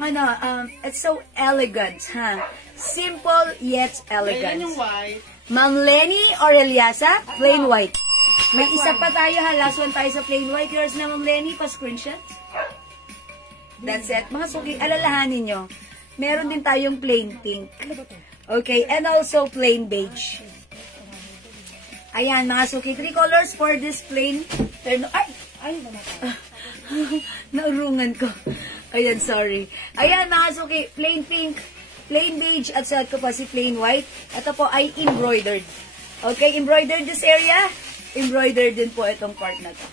it's so elegant, ha? Simple yet elegant. Ayan yung white. Ma'am Lenny Aureliasa, plain white. May isa pa tayo ha. Last one tayo sa plain white. Yours na, Ma'am Lenny. Pa-screenshot. That's it. Mga suki, alalahanin nyo. Meron din tayong plain pink. Okay, and also plain beige. Ayan, mga suki. 3 colors for this plain. Ay, naurungan ko. Ayan, sorry. Ayan, mga suki. Plain pink, plain beige, at sa ko pa si plain white. Ito po ay embroidered. Okay, embroidered this area. Embroidered din po itong part na to.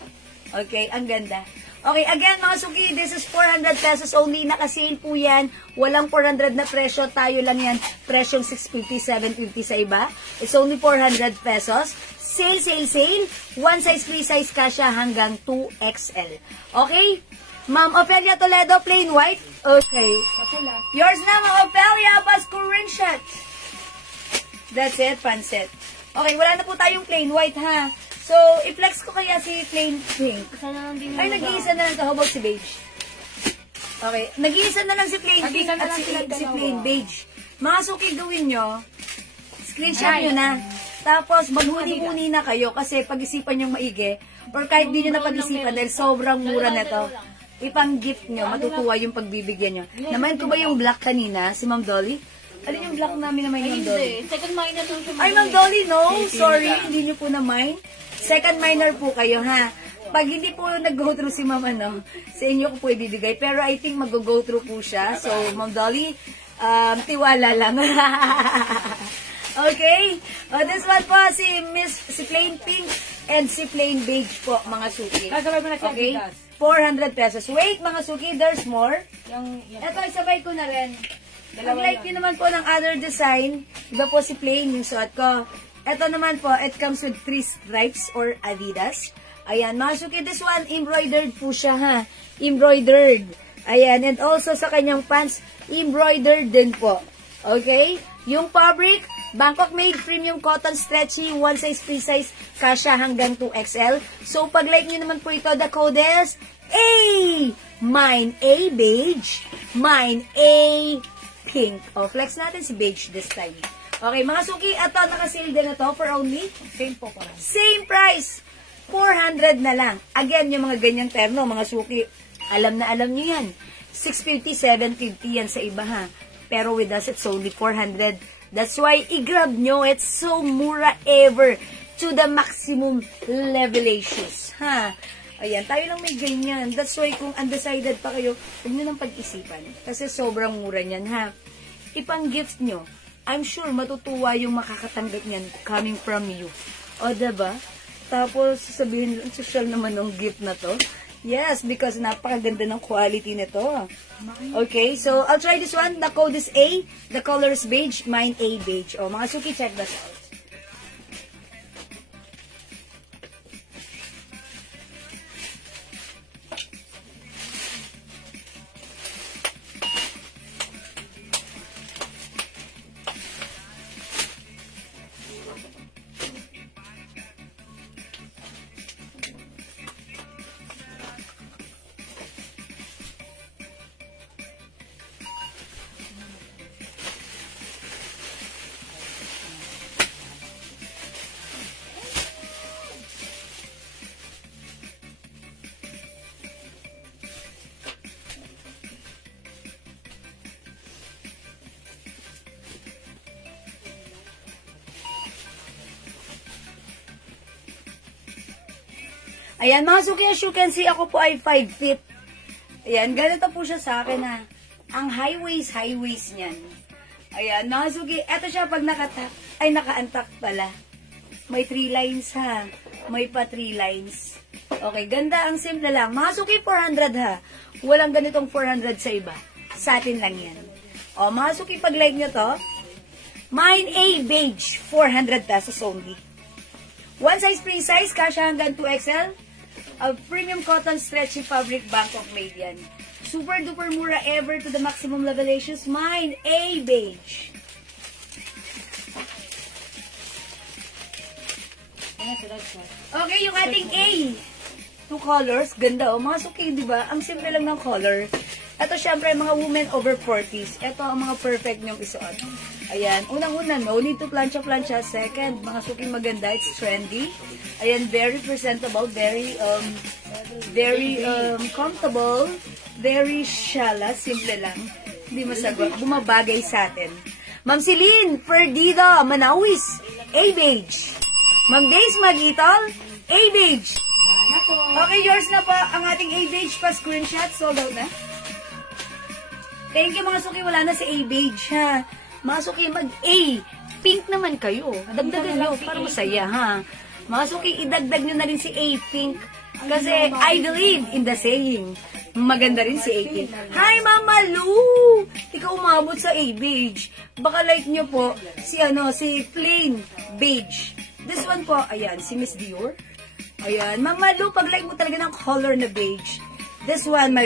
Okay, ang ganda. Okay, again, mga suki, this is 400 pesos only. Naka-sale po yan. Walang 400 na presyo. Tayo lang yan. Presyong 650, 750 sa iba. It's only 400 pesos. Sale, sale, sale. One size, free size kasha hanggang 2XL. Okay? Ma'am Ophelia Toledo, plain white. Okay. Yours na, Ma'am Ophelia. That's it, pansit. Okay, wala na po tayong plain white, ha? So, i-flex ko kaya si plain pink. Sana lang din Ay, nag-iisa na lang ito. How about si beige? Okay, nag-iisa na lang si plain pink Nag-iisa na at lang si silang plain dalawa. beige. Mga suki, gawin nyo. Screenshot nyo na. Tapos, maghuni-huni na kayo kasi pag-isipan nyo maigi or kahit di nyo na pag-isipan dahil sobrang mura na to. Ipang-gift nyo, matutuwa yung pagbibigyan nyo. Namayan ko ba yung black kanina, si Ma'am Dolly? Alin yung black namin naman yung Dolly? Second minor to siya. Ay, Ma'am Dolly, no. Sorry, hindi nyo po na-mine. Second minor po kayo, ha. Pag hindi po nag-go through si Ma'am, ano, sa inyo ko po ibibigay. Pero I think mag-go through po siya. So, Ma'am Dolly, tiwala lang. Okay? This one po, si plain pink and si plain beige po, mga suki. Kasabay mo na siya, Okay? Adidas. 400 pesos. Wait, mga suki, there's more. Yung Ito, isabay ko na rin. Ang like nyo naman po ng other design, iba po si plain yung suot ko. Ito naman po, it comes with 3 stripes or Adidas. Ayan, mga suki, this one, embroidered po siya, ha? Embroidered. Ayan, and also sa kanyang pants, embroidered din po. Okay? Yung fabric, Bangkok made premium cotton stretchy, one size, free size, kasha hanggang 2XL. So, pag like nyo naman po ito, the code is A! Mine A beige, mine A pink. O, flex natin si beige this time. Okay, mga suki, ito, nakasale din na to for only same po pa. same price. 400 na lang. Again, yung mga ganyang terno, mga suki, alam na alam nyo yan. 650, 750 yan sa iba, ha. Pero with us, it's only 400. That's why, i-grab nyo. It's so mura ever to the maximum levelations. Ha? Ayan, tayo lang may ganyan. That's why, kung undecided pa kayo, huwag nyo nang pag-isipan. Kasi sobrang mura niyan, ha? Ipang-gift nyo. I'm sure matutuwa yung makakatanggap niyan coming from you. O, diba? Tapos, sasabihin, social naman ng gift na to. Yes, because napakaganda ng quality nito. Okay, so I'll try this one. The code is A. The color is beige. Mine A beige. Oh, mga suki, check that out. Ayan, mga suki, as you can see, ako po ay 5 feet. Ayan, ganito po siya sa akin, ha. Ang high waist niyan. Ayan, mga suki, eto siya pag nakaantak pala. May 3 lines, ha. May pa 3 lines. Okay, ganda, ang simple lang. Mga suki, 400, ha. Walang ganitong 400 sa iba. Sa atin lang yan. O, mga suki, pag like nyo to, mine A beige, 400 pesos only. One size, free size, kasha hanggang 2XL. A premium cotton stretchy fabric, Bangkok made yan. Super duper mura ever to the maximum levelations. Mine A beige. Okay, yung ating A. 2 colors. Ganda, oh. Mga suki, di ba? Ang simple lang ng color. Ito, syempre, mga women over 40s. Ito ang mga perfect nyong isuot. Ayan. Unang-una, no need to plancha-plancha. Second, mga suki maganda. It's trendy. Ayan, very presentable. Very comfortable. Very shala. Simple lang. Hindi masagot. Bumabagay sa atin. Ma'am Celine Perdido, Manawis. A beige. Ma'am Days Magitol. A beige. Okay, yours na po ang ating A beige pa screenshot. Sold out na. Thank you, mga suki. Wala na si A beige, ha. Mga suki, mag-A. Pink naman kayo. Dagdagan nyo para masaya, ha. Mga suki, idagdag nyo na rin si A pink. Kasi I believe in the saying. Maganda rin si A pink. Hi, Mama Lou! Ikaw umabot sa A beige. Baka like nyo po si plain beige. This one po, ayan, si Miss Dior. Ayan, Mama Lou, pag like mo talaga ng color na beige. This one,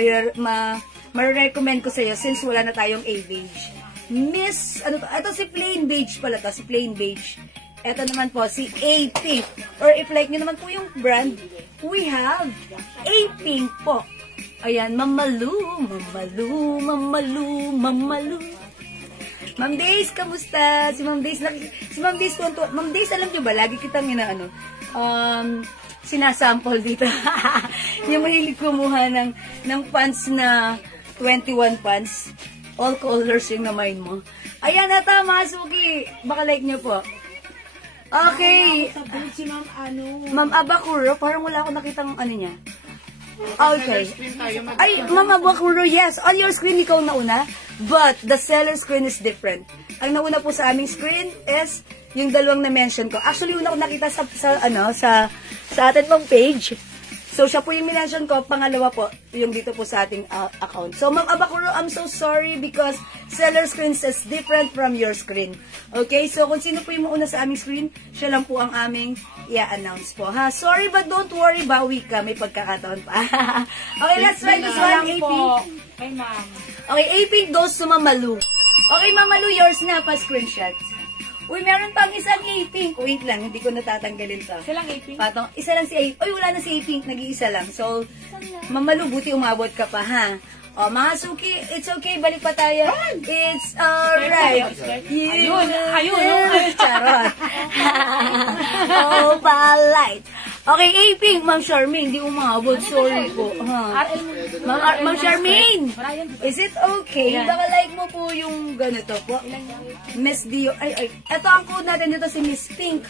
marirecommend ko sa'yo since wala na tayong A beige. Miss, ano to? Ito si plain beige pala to, si plain beige. Ito naman po, si A-Pink. Or if like nyo naman po yung brand, we have A-Pink po. Ayan, Mamalu, Mamalu, Mamalu, Mamalu. Ma'am Days, kamusta? Si Ma'am Days, Ma'am Days, alam nyo ba, lagi kitang sinasample dito. Yung mahilig kumuha ng pants na 21 pants. All colors yung namain mo. Ayan na tama, Suki. Baka like nyo po. Okay. Si Ma'am Ma'am Abakuro, parang wala akong nakitang ano niya. Okay. Screen tayo mag- Ay, Ma'am Abakuro, yes. On your screen, ikaw nauna. But, the seller screen is different. Ang nauna po sa aming screen is yung dalawang na-mention ko. Actually, una ko nakita sa atin pong page. So, siya po yung minention ko. Pangalawa po, yung dito po sa ating account. So, Ma'am Abakuro, I'm so sorry because seller screen is different from your screen. Okay? So, kung sino po yung mauna sa aming screen, siya lang po ang aming i-announce po. Ha? Sorry, but don't worry. Bawi ka. May pagkakataon pa. Okay, let's try this one. A-Pink. Kay Ma'am. Okay, A-Pink goes to Mamalu. Okay, Mamalu, yours na pa screenshots. Uy, meron pang isang A-Pink. Wait lang, hindi ko natatanggalin to. Silang A-Pink? Patong, isa lang si A-Pink. Uy, wala na si A-Pink, nag-iisa lang. So, Mamalu, buti umabot ka pa, ha? O, mga Suki, it's okay, balik pa tayo. It's alright. Ayun. Charot. Oh, palite. Okay, A-Pink, Ma'am Charmaine, di umabot. Sorry po. Ma'am Charmaine, is it okay? Baka like mo po yung ganito po. Miss Dio. Ay. Ito ang code natin dito si Miss Pink.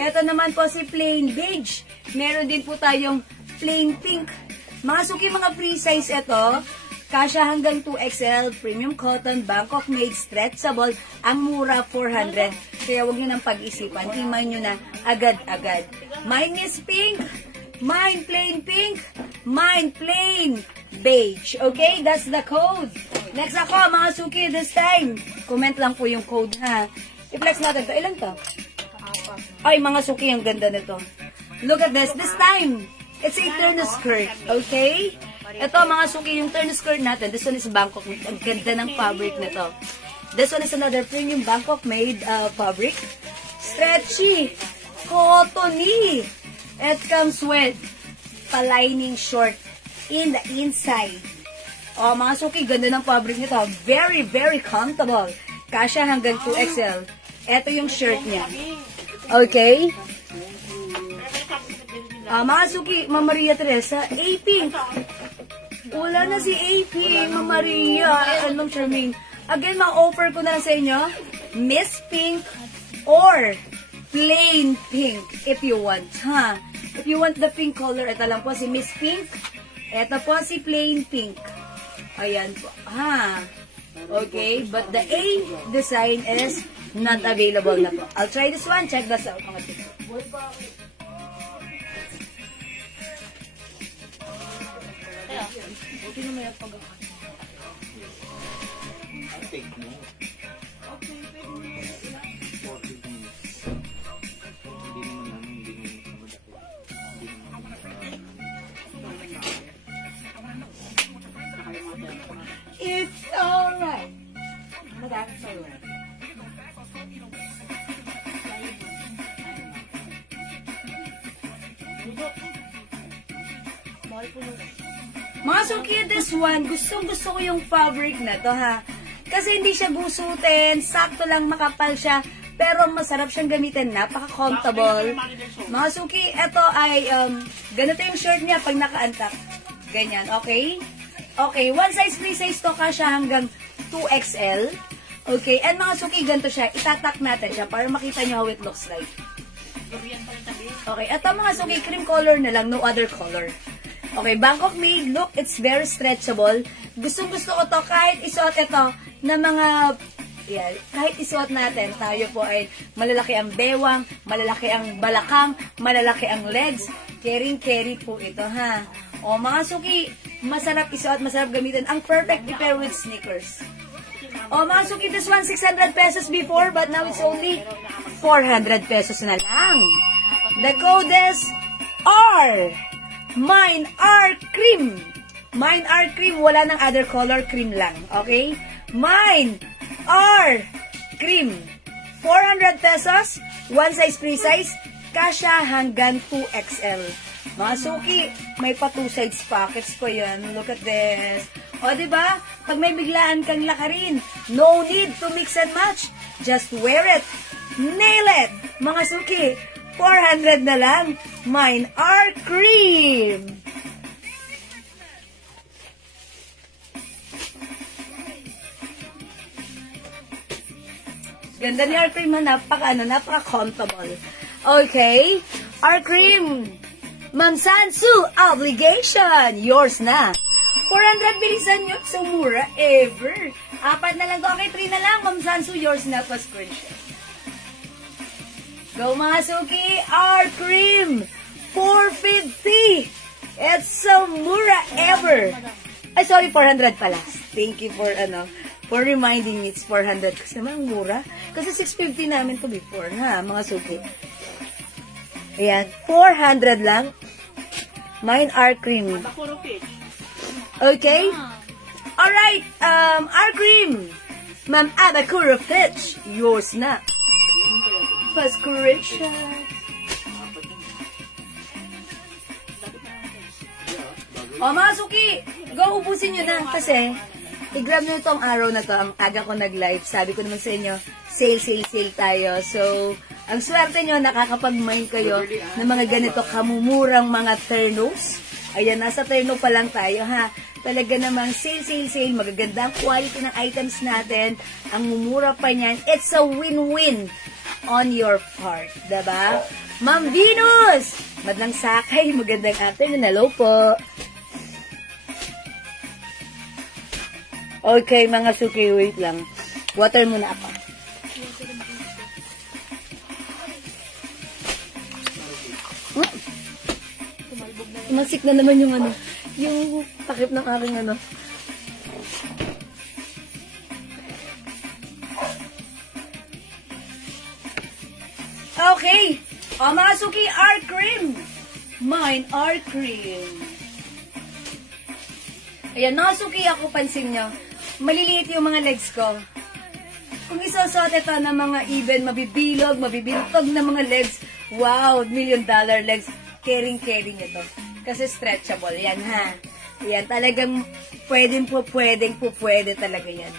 Ito naman po si Plain Beige. Meron din po tayong Plain Pink. Mga Suki, mga free size ito. Kasya hanggang 2XL, premium cotton, Bangkok made, stretchable, ang mura 400. Kaya huwag nyo nang pag-isipan, iman nyo na agad-agad. Mine is pink, mine plain pink, mine plain beige. Okay, that's the code. Next ako, mga Suki, this time. Comment lang po yung code, ha. I-flex natin to. Ilan to? Ay, mga Suki, ang ganda nito. Look at this. This time, it's a turn skirt. Okay? Ito, mga Suki, yung turn skirt natin. This one is Bangkok made. Ang ganda ng fabric nito. This one is another premium Bangkok made fabric. Stretchy. Cottony. It comes with palining short in the inside. Oh, mga Suki, ganda ng fabric nito. Very, very comfortable. Kasya hanggang 2XL. Ito yung shirt niya. Okay? Mga Suki, Ma'am Maria Teresa, A-Pink. Wala na si A-Pink, Ma'am Maria, Ma'am Charmaine. Again, ma-offer ko na lang sa inyo, Miss Pink or Plain Pink if you want, ha? If you want the pink color, ito lang po si Miss Pink. Ito po si Plain Pink. Ayan po, ha? Okay, but the A design is not available na po. I'll try this one. Check this out, mga Suki. Take mo. It's alright. Mga Suki, this one, gusto ko yung fabric na to, ha. Kasi hindi siya gusutin, sakto lang, makapal siya, pero masarap siyang gamitin, napaka-comfortable. Mga Suki, ito ay, ganito yung shirt niya pag naka-antak. Ganyan, okay? Okay, one size, free size to, kasya hanggang 2XL. Okay, and mga Suki, ganito siya, itatak natin siya para makita nyo how it looks like. Okay, ito mga Suki, cream color na lang, no other color. Okay, Bangkok made, look, it's very stretchable. Gustong-gusto ko to, kahit isuot ito na mga, yeah, kahit isuot natin, tayo po ay malalaki ang bewang, malalaki ang balakang, malalaki ang legs, carry po ito, ha. O, mga Suki, masarap isuot, masarap gamitin. Ang perfect i-pair with sneakers. O, mga Suki, this one, 600 pesos before, but now it's only 400 pesos na lang. The code is R. Mine are cream. Mine are cream. Wala nang other color. Cream lang. Okay? Mine R cream. 400 pesos, one size, free size, kasya hanggang 2XL. Mga suki, may pa 2 sides pockets ko yan. Look at this. O, diba? Pag may biglaan kang lakarin, no need to mix and match. Just wear it. Nail it! Mga suki, 400 na lang. Mine are cream. Ganda ni our cream, napaka-comfortable. Okay. Our cream. Ma'am Sansu, obligation. Yours na. 400, bilisan nyo. So mura ever. 4 na lang. Okay, 3 na lang. Ma'am Sansu, yours na pa screenshot. Go mga suki. Our cream. 450. It's so mura ever. Ay, sorry, 400 pala. Thank you for, for reminding me it's 400. Kasi naman mura. Kasi 650 namin to before, ha, mga suki. Ayan, 400 lang. Mine are creamy. Okay? Alright, our cream. Ma'am Abakuro Fitch. Yours na. Pascuration. O, mga suki, go, ubusin nyo na. Kasi, i-grab nyo itong araw na to. Ang aga ko nag-live. Sabi ko naman sa inyo, sale tayo. So, ang swerte nyo, nakakapag-mind kayo ng mga ganito kamumurang mga ternos. Ayan, nasa terno pa lang tayo, ha. Talaga namang sale. Magaganda ang quality ng items natin. Ang mumura pa niyan. It's a win-win on your part. Diba? Ma'am Venus! Madlang sakay. Magandang afternoon. Hello po. Okay, mga suki, wait lang. Water muna ako. Masik na naman yung yung takip ng aking Okay. O, mga suki, our cream. Mine are cream. Ayan, mga suki, ako pansin nyo. Maliliit yung mga legs ko. Kung isosot ito ng mga even, mabibilog, mabibintog na mga legs, wow, $1 million legs, caring ito. Kasi stretchable, yan ha. Yan, talagang pwede talaga yan.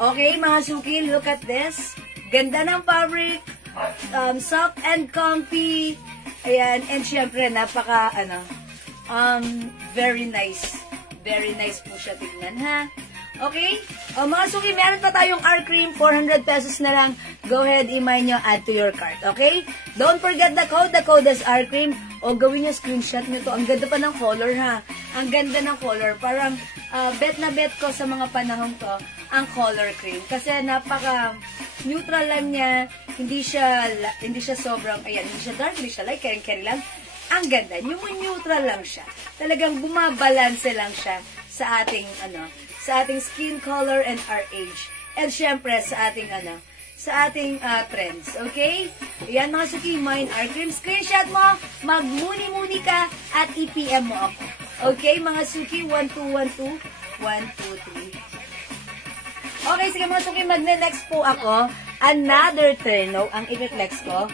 Okay, mga suki, look at this. Ganda ng fabric, soft and comfy. Ayan, and syempre, napaka, very nice. Very nice po siya tignan, ha? Okay? O, mga suki, meron pa tayong our cream, 400 pesos na lang. Go ahead, i-mine nyo, add to your cart, okay? Don't forget the code. The code is our cream. O, gawin nyo, screenshot nyo to. Ang ganda pa ng color, ha? Ang ganda ng color. Parang, bet na bet ko sa mga panahon to, ang color cream. Kasi napaka-neutral lang niya. Hindi siya sobrang, ayan, hindi siya dark, hindi siya light, carry lang. Ang ganda. Neutral lang siya. Talagang bumabalanse lang siya sa ating, sa ating skin color and our age. And syempre, sa ating, trends. Okay? Ayan, mga suki, mine are cream. Screenshot mo, magmuni-muni ka, at i-PM mo ako. Okay, mga suki, 1212, 123. Okay, sige mga suki, magne-next po ako. Another terno, ang i-flex ko.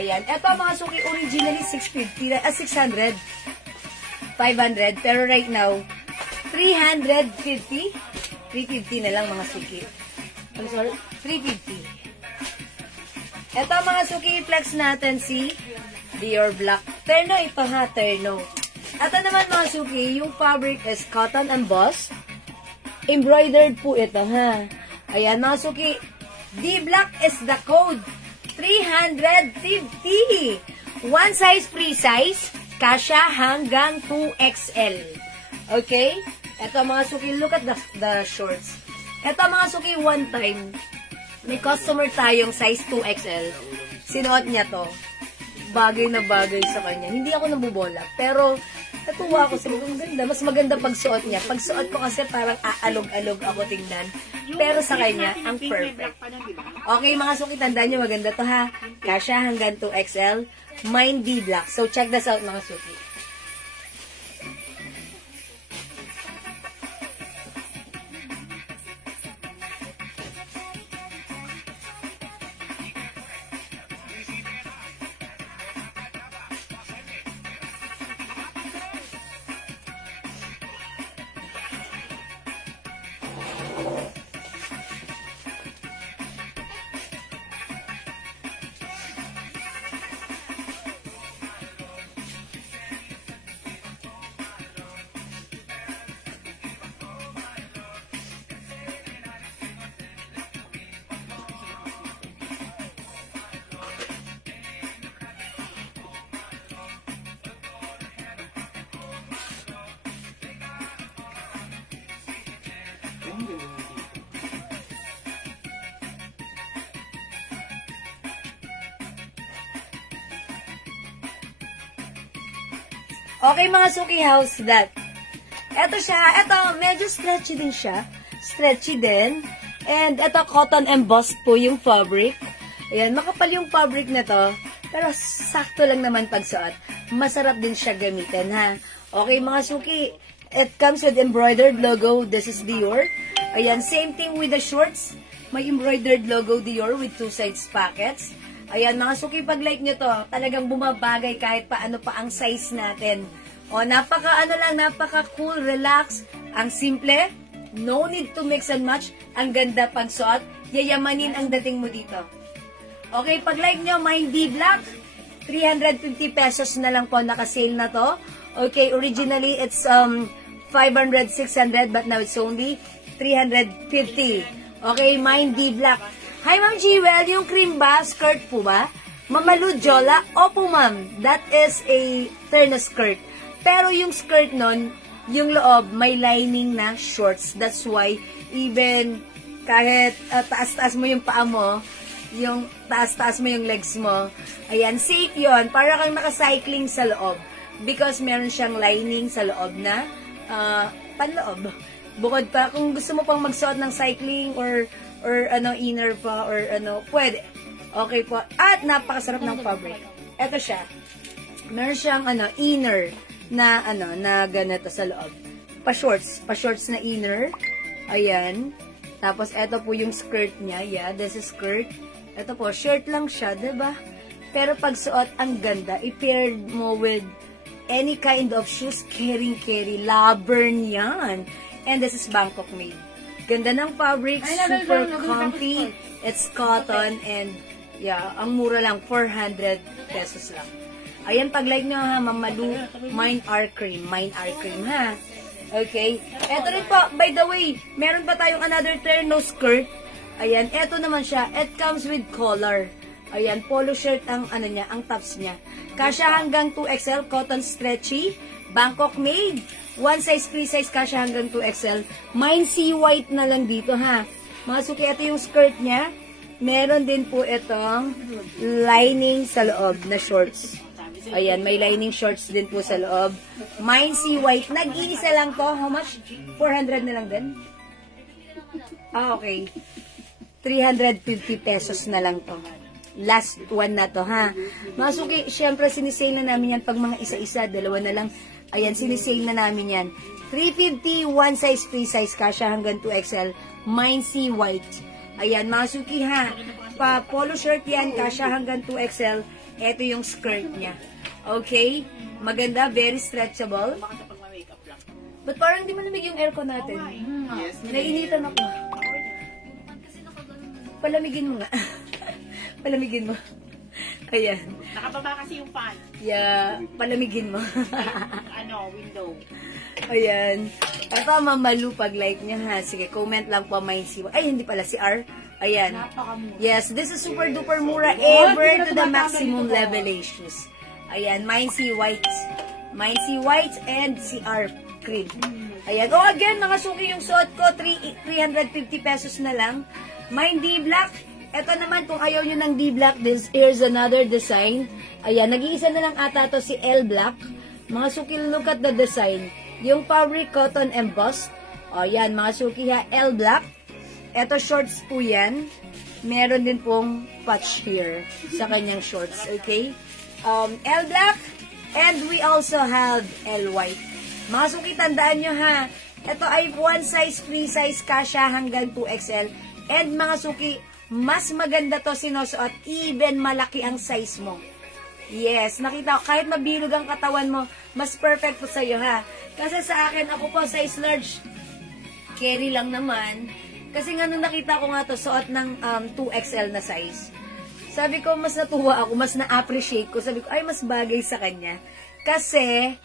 Ayan. Ito mga suki, originally 600, 500. Pero right now, 350. 350 na lang mga suki. I'm sorry, 350. Ito mga suki, flex natin si Dior Black. Terno ito ha, terno. Ito naman mga suki, yung fabric is cotton embossed. Embroidered po ito ha. Ayan mga suki, D-Black is the code. 350. One size, free size. Kasya hanggang 2XL. Okay? Ito mga suki, look at the shorts. Ito mga suki, one time, may customer tayong size 2XL. Sinuot niya to. Bagay na bagay sa kanya. Hindi ako nabubola. Pero, natuwa ako. Sabi ko, ganda. Mas maganda pagsuot niya. Pagsuot ko kasi parang aalog-alog ako tingnan. Pero sa kanya, ang perfect. Okay, mga suki, tandaan niyo, maganda to ha. Kasya hanggang 2XL. Mine D-Black. So, check this out mga suki. Okay, mga suki, how's that? Ito siya. Ito, medyo stretchy din siya. Stretchy din. And ito, cotton embossed po yung fabric. Ayan, makapal yung fabric na to. Pero sakto lang naman pagsuot. Masarap din siya gamitin, ha? Okay, mga suki. It comes with embroidered logo. This is Dior. Ayan, same thing with the shorts. May embroidered logo Dior with 2 sides pockets. Ayan, mga suki, pag like nyo to, talagang bumabagay kahit paano pa ang size natin. O, napaka cool, relax. Ang simple. No need to mix and match. Ang ganda pagsuot. Yayamanin ang dating mo dito. Okay, pag like nyo, Mind D Black, 350 pesos na lang po, naka-sale na to. Okay, originally it's 500, 600, but now it's only 350. Okay, Mind D Black. Hi, Ma'am Jewel, yung cream ba, skirt po ba? Mamalu Jola? Opo, ma'am. That is a turn skirt. Pero yung skirt nun, yung loob, may lining na shorts. That's why, even kahit taas-taas mo yung paa mo, yung taas-taas mo yung legs mo, ayan, safe yon, para kang naka-cycling sa loob. Because meron siyang lining sa loob na panloob. Bukod pa, kung gusto mo pang magsuot ng cycling or inner pa, or pwede. Okay po. At napakasarap ng fabric. Ito siya. Meron siyang inner na na ganito sa loob. Pa-shorts na inner. Ayan. Tapos ito po yung skirt niya. Yeah, this is skirt. Ito po, shirt lang siya, 'di ba? Pero pag suot, ang ganda. I-pair mo with any kind of shoes, carry, labern yan. And this is Bangkok made. Ganda ng fabric, super comfy. It's cotton and yeah, ang mura lang, 400 pesos lang. Ayan, pag like nyo ha, Mamalu, Mind Eye Cream, ha. Okay. Eto rin po, by the way, meron pa tayong another terno skirt. Ayan, eto naman siya. It comes with collar. Ayan, polo shirt ang niya, ang tops niya. Kasya hanggang 2XL, cotton stretchy, Bangkok made. One size, free size, kasya hanggang 2XL. Mind sea white na lang dito, ha. Mga suki, ito yung skirt niya. Meron din po itong lining sa loob na shorts. Ayan, may lining shorts din po sa loob. Mind sea white. Nag-iisa lang to. How much? 400 na lang din? Ah, okay. 350 pesos na lang to. Last one na to, ha. Mga suki, syempre sinisale na namin yan pag mga isa-isa, dalawa na lang. Ayan, sinisale na namin yan. 350, one size, free size, kasya hanggang 2XL. Mind sea white. Ayan, mga suki, ha. Pa polo shirt yan, kasya hanggang 2XL. Ito yung skirt niya. Okay? Maganda, very stretchable. But parang di malamig yung aircon natin. Yes. Nainitan ako. Palamigin mo nga. Palamigin mo. Ayan. Nakababa kasi yung fan. Yeah, palamigin mo. Window. Ayan. Ito, Mamalu, pag like niya, ha. Sige, comment lang po, Mind C. Ay, hindi pala, si R. Ayan. Yes, this is super duper mura. Ever to the maximum level shoes. Ayan, Mind C White. Mind C White and CR Cream. Ayan. Oh, again, mga suki, yung suot ko, 350 pesos na lang. Mind D Black. Ito naman, kung ayaw nyo ng D Black, here's another design. Ayan, nag-iisa na lang ata to si L Black. Mga suki, look at the design. Yung fabric cotton embossed. O, yan, mga suki ha, L Black. Ito, shorts po yan. Meron din pong patch here sa kanyang shorts, okay? L Black, and we also have L White. Mga suki, tandaan nyo ha, ito ay one size, free size, kasya hanggang 2XL. And mga suki, mas maganda to sinusuot, even malaki ang size mo. Yes, nakita ko, kahit mabilog ang katawan mo, mas perfect po sa'yo ha. Kasi sa akin, ako po size large, carry lang naman. Kasi nga nung nakita ko nga to, suot ng 2XL na size. Sabi ko, mas natuwa ako, mas na-appreciate ko. Sabi ko, ay, mas bagay sa kanya. Kasi,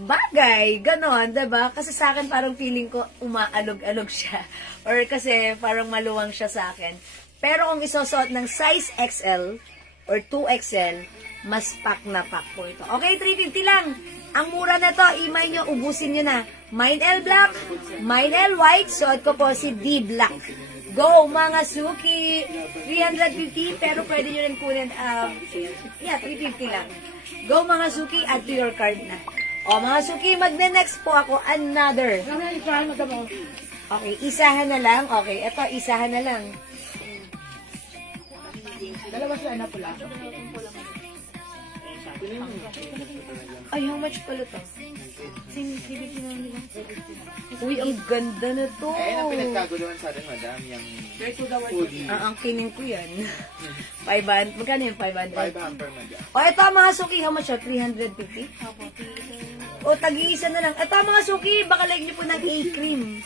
bagay, ganon, diba? Kasi sa akin, parang feeling ko, umaalog-alog siya. Or kasi, parang maluwang siya sa akin. Pero kung isusuot ng size XL, or 2XL, mas pack na pack po ito. Okay, 350 lang. Ang mura na to, imay nyo, ubusin nyo na. Mind L Black, Mind L White, suot ko po si D Black. D Go, mga suki! 350, pero pwede nyo rin kunin, 350 lang. Go, mga suki, add to your card na. O, mga suki, magne-next po ako, another. Okay, isahan na lang. Okay, eto, isahan na lang. Dalawa sila na pula. Ay, how much pala to? Uy, ang ganda na to. Eh, ang pinagkaguluhan sa atin, madam, yung hoodie. Ang kining ko yan. 500. Magkano yung 500? 500 per madam. O, ito mga suki, how much? 350? O, tag-iisa na lang. Ito mga suki, baka like nyo po ng A-cream.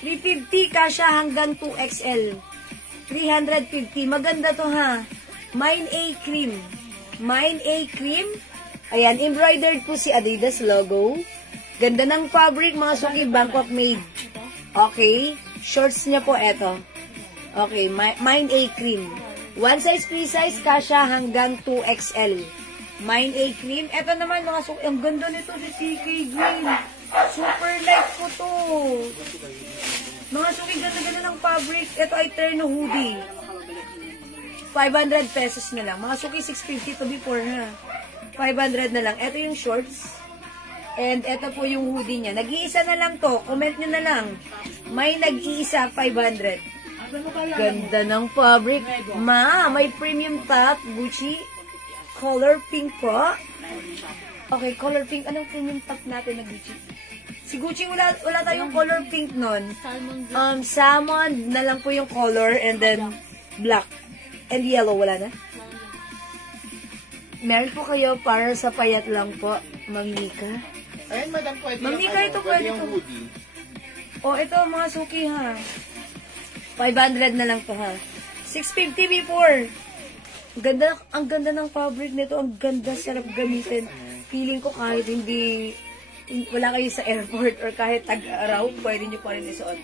350 kasha hanggang 2XL. 350. Maganda to ha. Mine A-cream. Mine A-cream. Ayan, embroidered po si Adidas logo. Ganda ng fabric, mga suki, Bangkok made. Okay. Shorts niya po, eto. Okay, Mine A-cream. One size, free size, kasha hanggang 2XL. Mine A-cream. Eto naman, mga suki, ang ganda nito si CK Green. Super light ko to. Mga suki, ganda-ganda ng fabric. Ito ay terno hoodie. 500 pesos na lang. Mga suki, 650 to before ha. 500 na lang. Ito yung shorts. And ito po yung hoodie niya. Nag-iisa na lang to. Comment nyo na lang. May nag-iisa, 500. Ganda ng fabric. Ma, may premium top. Gucci. Color pink po. Okay, color pink. Anong premium top natin na Gucci? Si Gucci, wala tayong color pink nun. Salmon na lang po yung color. And then, black. And yellow, wala na? Meron po kayo para sa payat lang po, Ma'am Nika. Ayun, madam, pwede Ma'am Nika, ito pwede yung to. hoodie. O, ito mga suki ha. 500 na lang to ha. 650 before. Ang ganda ng fabric nito. Ang ganda, sarap gamitin. Feeling ko kahit wala kayo sa airport or kahit tag-araw, pwede nyo pa rin isuot.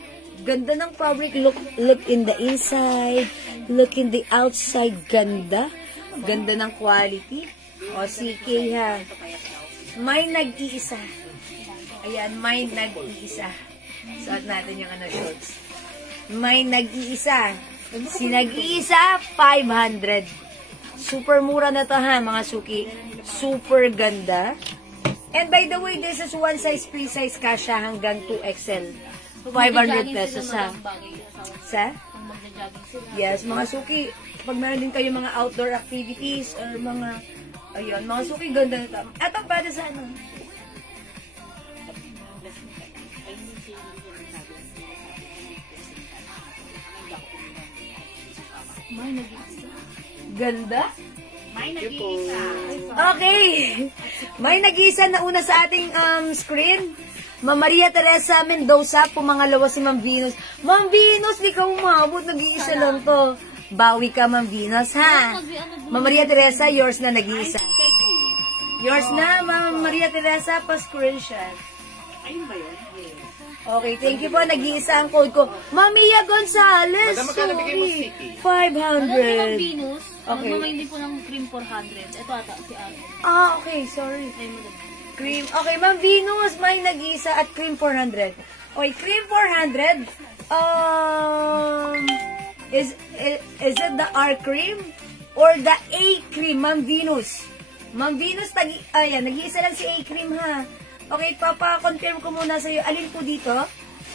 Ganda ng fabric. Look in the inside. Look in the outside. Ganda. Ganda ng quality. O, CK ha. May nag-iisa. Ayan, may nag-iisa. Suot natin yung shorts. May nag-iisa. Si nag-iisa, 500. Super mura na to ha, mga suki. Super ganda. And by the way, this is one size, free size kasha hanggang 2XL. 500 pesos ha. Sa? Yes, mga suki. Pag meron din kayo mga outdoor activities or mga, ayun, mga suki, ganda nito. Ito, para sa ano? May nag-iisa. Ganda? May nag-iisa. Okay. May nag-iisa na una sa ating screen. Ma'am Maria Teresa Mendoza, pumangalawa si Ma'am Venus. Ma'am Venus, di ka umabot, nag-iisa lang to. Bawi ka, Ma'am Venus, ha? Ma'am Maria Teresa, yours na nag-iisa. Yours na, Ma'am Maria Teresa, pa-screenshot. Ayun ba yun? Okay, thank you po. Nag-iisa ang code ko. Ma'am Mia Gonzalez, Madam, magkano bigay mo, sorry. Siki? 500. Venus, Okay. mamay po ng cream 400. Ito ata, si Ate. Okay, sorry. Cream. Okay, Ma'am Venus, may nag-iisa at cream 400. Okay, cream 400. Is it the R cream or the A cream, Ma'am Venus? Ma'am Venus, nag-iisa lang si A cream ha. Okay, papa-confirm ko muna sa iyo. Alin po dito?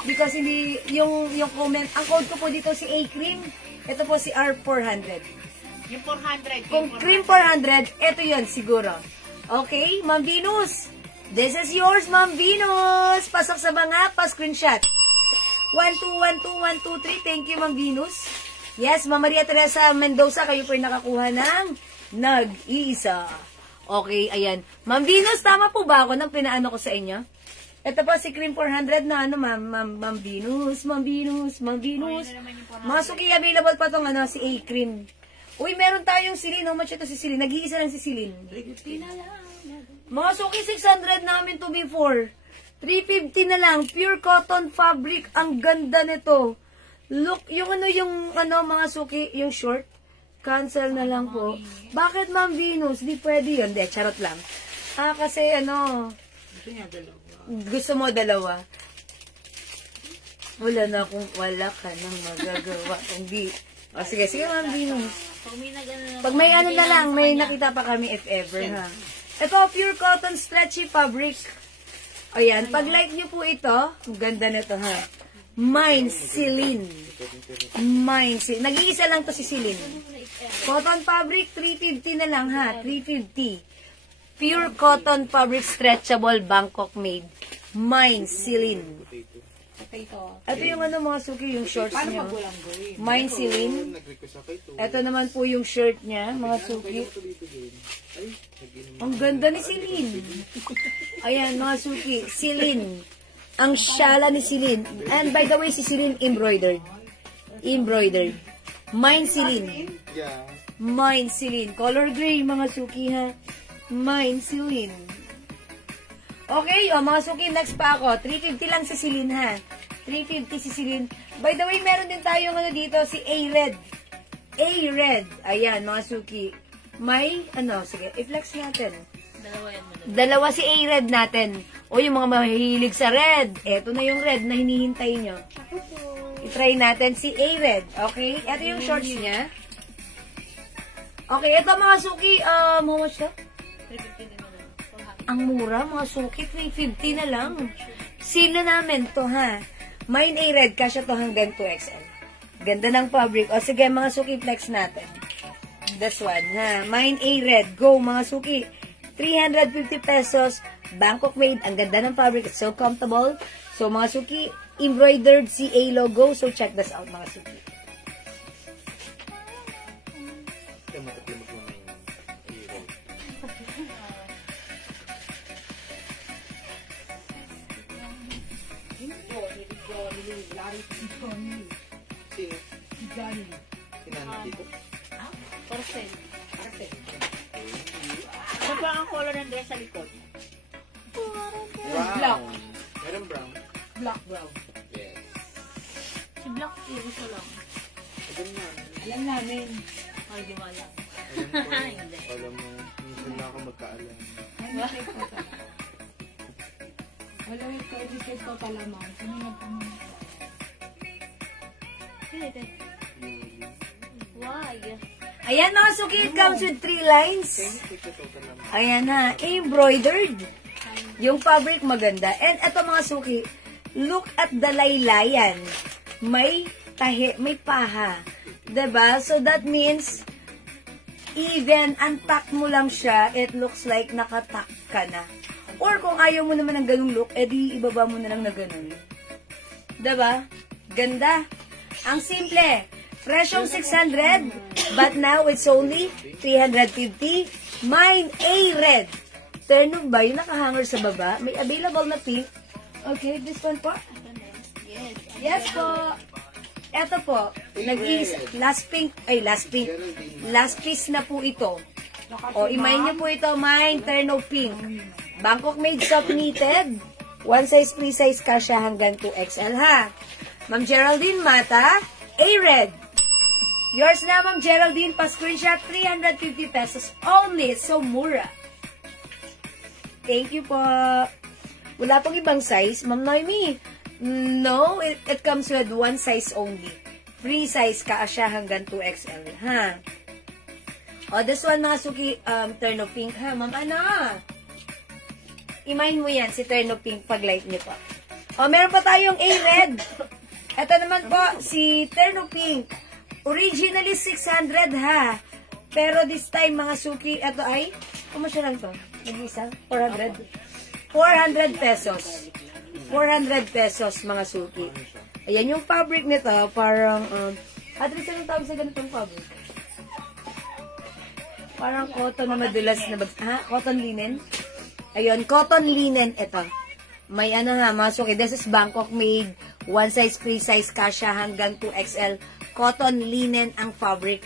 Because hindi yung comment, ang code ko po dito si A cream. Ito po si R400. Yung 400. Kung cream 400, ito yon siguro. Okay, Ma'am Venus. This is yours, Ma'am Venus. Pasok sa mga pa-screenshot. 1212123. Thank you, Ma'am Venus. Yes, Ma'am Maria Teresa Mendoza, kayo po yung nakakuha ng nag-iisa. Okay, ayan. Ma'am Venus, tama po ba ako ng pinaano ko sa inyo? Ito po si cream 400 na Ma'am Venus, Ma'am Venus, Ma'am Venus. Mga suki, available pa tong si A cream. Uy, meron tayong silin. How much ito si silin? Nag-iisa lang si silin. Mga suki, 600 namin to before. 350 na lang. Pure cotton fabric. Ang ganda nito. Look, yung mga suki, yung short. Cancel na lang po. Bakit, Ma'am Venus? Di pwede yun. Di, charot lang. Kasi gusto mo dalawa. Wala ka nang magagawa. Hindi. O, sige, Ma'am Venus. Pag may nag-ano Pag may ano na lang, may nakita pa kami if ever, ha. Ito, pure cotton stretchy fabric. Ayan, pag like nyo po ito, ang ganda na ito, ha. Mine Celine. Nag-iisa lang to si Celine. Cotton fabric, 350 na lang, ha. 350. Pure cotton fabric stretchable Bangkok made. Mine Celine. Ito yung ano mga suki, yung shorts niya. Mine Celine. Ito naman po yung shirt niya, mga suki. Ang ganda ni Celine. Ayan, mga suki. Celine. Ang shala ni Celine. And by the way, si Celine embroidered. Mine Celine. Mine Celine. Color gray, mga suki, ha. Mine Celine. Okay, mga suki, next pa ako. 350 lang si Celine, ha. 350 si Celine. By the way, meron din tayong ano dito, si A-Red. A-Red. Ayan, mga suki. May, sige, i-flex natin. Dalawa si A-Red natin. O, yung mga mahihilig sa red. Eto na yung red na hinihintay nyo. I-try natin si A-Red. Okay? Ito yung shorts niya. Okay, ito mga suki. How much to? 350 din na lang. Ang mura, mga suki. 350 na lang. Sila namin to, ha. Mine A-Red, kasya to hanggang 2XL. Ganda ng fabric. O sige, mga suki, flex natin. This one, ha. Mine A-Red. Go, mga suki. 350 pesos. Bangkok made. Ang ganda ng fabric. It's so comfortable. So, mga suki, embroidered CA logo. So, check this out, mga suki. Porcel. Ano ba ang color ng dress sa likod? Brown. Meron brown. Black brown. Yes. Si Black, gusto lang. Alam namin. Ay, di ba lang? Hindi. Alam mo, minsan na ako magkaalam. Wala yung edited ko talaman. Ano nagtanong? Why? Ayan, mga suki, it comes with 3 lines. Ayan na, embroidered. Yung fabric maganda. And eto mga suki, look at the laylayan. May tahi, may paha. Diba? So that means, even untuck mo lang siya, it looks like nakatuck ka na. Or kung ayaw mo naman ng ganung look, edi ibaba mo na lang na ganun. Diba? Ganda. Ang simple. Presyong 600, but now it's only 350. Mine A-Red. Turn ba yung nakahanger sa baba? May available na pink. Okay, this one po. Yes. Yes po. Eto po. Last pink. Last piece na po ito. O, imayin niyo po ito. Mine, Terno Pink. Bangkok made soft knitted. One size, free size kasya hanggang 2XL, ha? Ma'am Geraldine Mata, A-Red. Yours na, Ma'am Geraldine. Pa-screenshot, 350 pesos only. So, mura. Thank you po. Wala pong ibang size, Ma'am Noemi. No, it comes with one size only. Free size kasya hanggang 2XL, ha? O, this one, mga suki, Terno Pink, ha? Ma'am, ano? Imahin mo yan, si Terno Pink, pag-like niyo po. O, meron pa tayong A-Red. Ito naman po, si Terno Pink. Originally, 600, ha? Pero this time, mga suki, ito ay, kumasya lang to? Nag-isa? 400? 400 pesos. 400 pesos, mga suki. Ayan, yung fabric nito, parang, Adris, anong tawag sa ganitong fabric? Parang cotton na madulas na cotton linen? Ayun, cotton linen ito. May ano nga, mga suki, this is Bangkok made, one size, free size, kasya hanggang 2XL. Cotton linen ang fabric.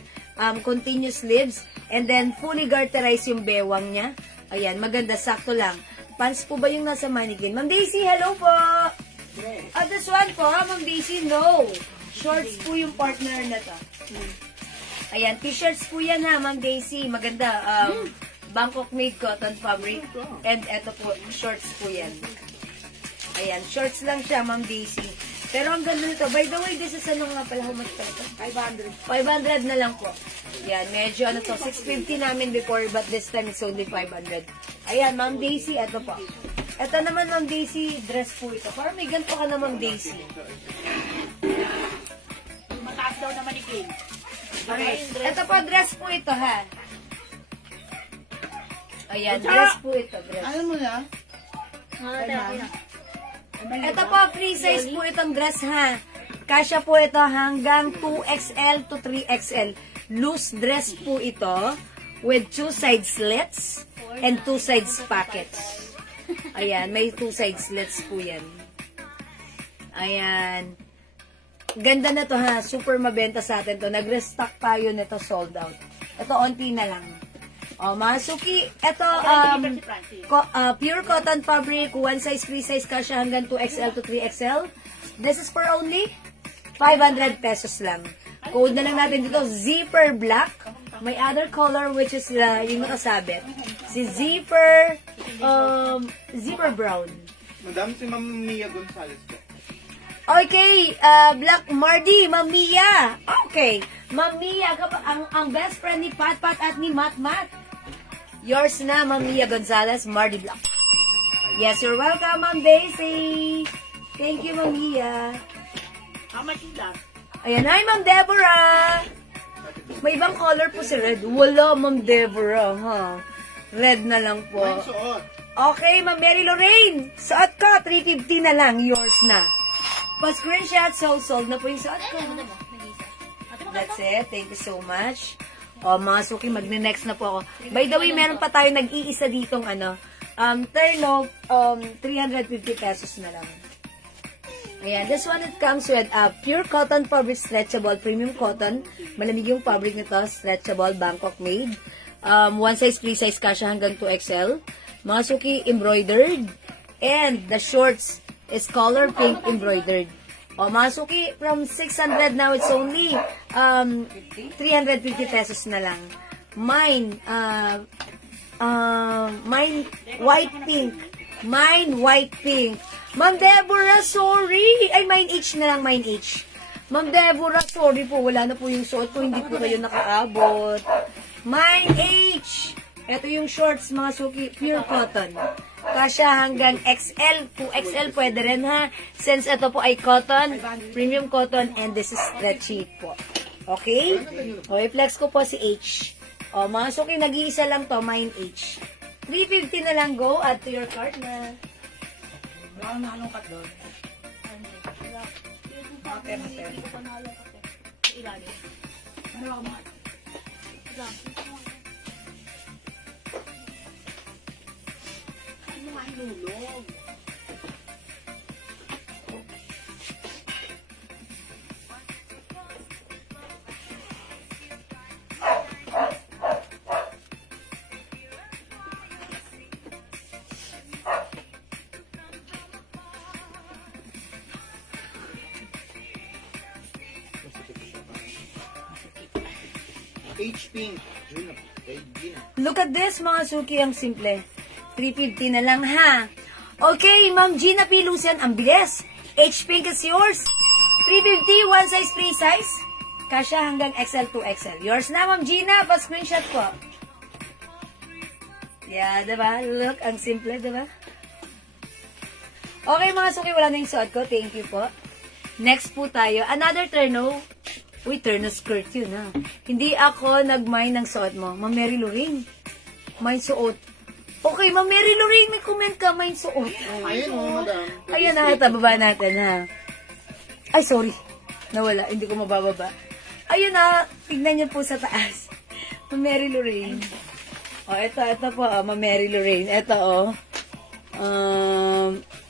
Continuous sleeves. And then, fully garterized yung bewang niya. Ayan, maganda, sakto lang. Pants po ba yung nasa mannequin? Ma'am Daisy, hello po! This one po, Ma'am Daisy, no. Shorts po yung partner na to. Ayan, t-shirts po yan ha, Ma'am Daisy. Maganda. Bangkok made cotton fabric. And eto po, shorts po yan. Ayan, shorts lang siya, Ma'am Daisy. Pero ang ganda nito. By the way, this is ano nga pala, how much pala ito? 500. 500 na lang po. Yan, medyo ano to, 650 namin before, but this time it's only 500. Ayan, Ma'am Daisy, ito po. Ito naman, Ma'am Daisy, dress po ito. Parang may ganito ka na, Ma'am Daisy. Mataas daw naman ni Kim. Okay. Ito po, dress po ito, ha? Ayan, dress po ito, dress. Ano mo na? Ito po, free size po itong dress, ha? Kasya po ito hanggang 2XL to 3XL. Loose dress po ito with 2 side slits and 2 sides pockets. Ayan, may 2 side slits po yan. Ayan. Ganda na to, ha? Super mabenta sa atin to. Nag-restock tayo nito, sold out. Ito, onti na lang. O, mga suki, ito, pure cotton fabric, 1 size, free size, kasya hanggang 2XL to 3XL. This is for only 500 pesos lang. Code na lang natin dito, zipper black. May other color which is yung nakasabit. Si zipper, zipper brown. Madam, si Ma'am Mia Gonzalez po. Okay, Black Mardy, Ma'am Mia. Okay, Ma'am Mia, ang best friend ni Pat at ni Mat. Yours na, Ma'am Mia Gonzalez, Mardy Black. Yes, you're welcome, Ma'am Daisy. Thank you, Ma'am Mia. How much is that? Ayan, hi, Ma'am Deborah. May ibang color po si Red. Wala, Ma'am Deborah, ha? Red na lang po. Ang suot. Okay, Ma'am Mary Lorraine. Suot ko, 350 na lang. Yours na. Pa-screenshot, sold na po yung suot ko. That's it. Thank you so much. O, mga suki, magne-next na po ako. By the way, meron pa tayo nag-iisa ditong terno, 350 pesos na lang. Ayan, this one it comes with pure cotton fabric stretchable, premium cotton. Malamig yung fabric nito, stretchable, Bangkok made. 1 size, free size, kasya hanggang 2XL. Mga suki, embroidered. And the shorts is color pink embroidered. O, mga suki, from 600 now, it's only 350 pesos na lang. Mine, white pink. Mine, white pink. Ma'am Deborah, sorry. Ay, mine H na lang, mine H. Ma'am Deborah, sorry po. Wala na po yung suot ko. Hindi po kayo nakaabot. Mine H. Ito yung shorts, mga suki. Pure cotton. Kasya hanggang XL, 2XL pwede rin, ha? Since ito po ay cotton, premium cotton, and this is stretchy po. Okay? O, i-flex ko po si H. O, mga suki, nag-iisa lang to, mine H. 350 na lang, go, add to your cart na. Wala na anong cut doon. Ano ako mga? Ano mga hinulog? H pink. Look at this, mga suki, ang simple. 350 na lang, ha? Okay, Ma'am Gina P. Lucian, ang bilis. H pink is yours. 350, 1 size, 3 size. Kasya hanggang XL to XL. Yours na, Ma'am Gina. Pa-screenshot po. Yeah, diba? Look, ang simple, diba? Okay, mga suki, wala na yung suot ko. Thank you po. Next po tayo. Another terno. Uy, terno skirt yun, ha? Hindi ako nag-mind ng suot mo. Ma'am Mary Lorraine. Mind suot. Okay, Ma'am Mary Lorraine, may comment ka. Mind suot. Ayun o, madam. Ayan na, tababa natin, ha? Ay, sorry. Nawala. Hindi ko mabababa. Ayun na. Tignan niyo po sa taas. Ma'am Mary Lorraine. O, ito po, Ma'am Mary Lorraine. Ito,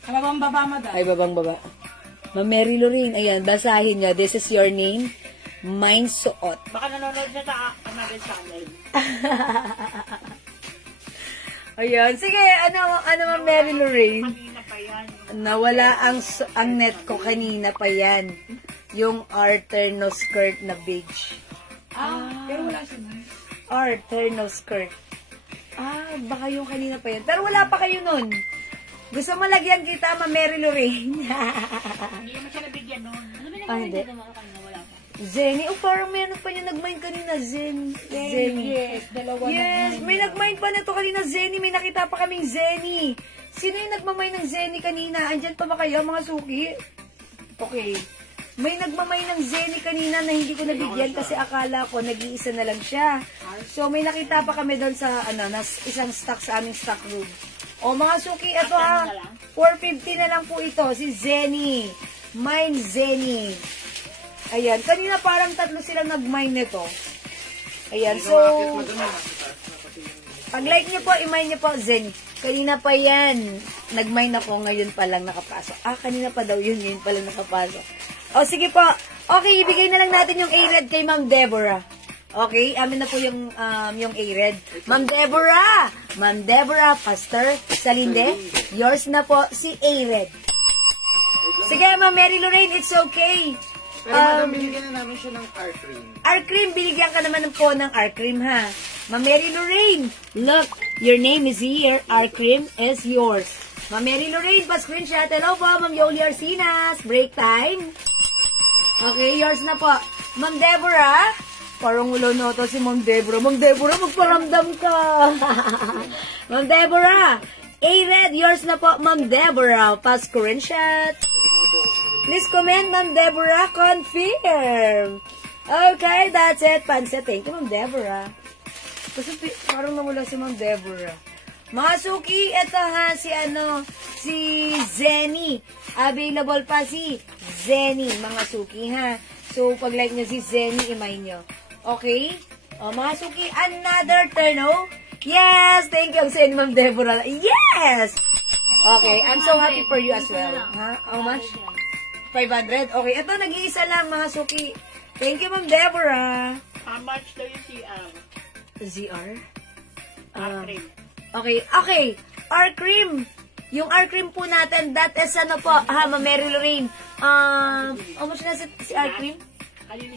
Kababang baba, madam. ay, babang baba. Ma'am Mary Lorraine, ayan, basahin niyo. This is your name. Mind suot. Baka nanonood na sa another channel. Ayan. Sige, ano Ma'am Mary Lorraine? Kanina pa yan. Nawala ang net ko kanina pa yan. Yung alterno skirt na beige. Pero wala siya na. Alterno skirt. Baka yung kanina pa yan. Pero wala pa kayo nun. Gusto mo lagyan kita, Ma Mary Lorraine? Hindi naman siya nabigyan nun. Ano ba Ah, hindi. naman naman kanina? Wala pa. Zenny. Oh, parang meron pa yung nag-mine kanina. Zenny. Yes, dalawa Yes, may nag-mine pa na to kanina, Zenny. May nakita pa kaming Zenny. Sino yung nagmamine ng Zenny kanina? Andyan pa ba kayo, mga suki? Okay. May nagmamay ng Zenny kanina na hindi ko nabigyan kasi akala ko nag-iisa na lang siya. So, may nakita pa kami doon sa, isang stock sa aming stock room. O, mga suki, ito ha. 450 na lang po ito. Si Zenny. Mine Zenny. Ayan. Kanina parang 3 silang nag-mine nito. Ayan. So, pag-like niyo po, i-mine niyo po, Zenny. Kanina pa yan. Nag-mine ako, ngayon pa lang nakapasok. Kanina pa daw yun, ngayon pa lang nakapasok. O, sige po. Okay, ibigay na lang natin yung A-Red kay Ma'am Deborah. Okay, amin na po yung A-Red. Ma'am Deborah! Ma'am Deborah, Pastor Salinde, yours na po si A-Red. Sige, Ma'am Mary Lorraine, it's okay. Pero madam, binigyan na namin siya ng R-cream. R-cream, binigyan ka naman po ng R-cream, ha? Ma'am Mary Lorraine, look, your name is here. R-cream is yours. Ma'am Mary Lorraine, pa-screenshot. Hello po, Ma'am Yoli Arcinas. Break time. Okay, yours na po. Ma'am Deborah, parang ulo na ito si Ma'am Deborah. Ma'am Deborah, magparamdam ka. Ma'am Deborah, A-Red, yours na po, Ma'am Deborah. Pa-screenshot. Please comment, Ma'am Deborah. Confirm. Okay, that's it. Pansit. Thank you, Ma'am Deborah. Kasi parang namula si Ma'am Deborah. Mga suki, ito ha, si Zenny. Available pa si Zenny, mga suki ha. So, pag-like nyo si Zenny, imay nyo. Okay? O, mga suki, another turn, oh? Yes! Thank you, Zenny, Ma'am Deborah. Yes! Okay, I'm so happy for you as well. Ha? How much? 500? Okay, ito, nag-iisa lang, mga suki. Thank you, Ma'am Deborah. How much daw yung CR? ZR? R-cream. Okay. R-cream. Yung R-cream po natin, that is po, ha, Ma'am Mary Lorraine. How much na si R-cream?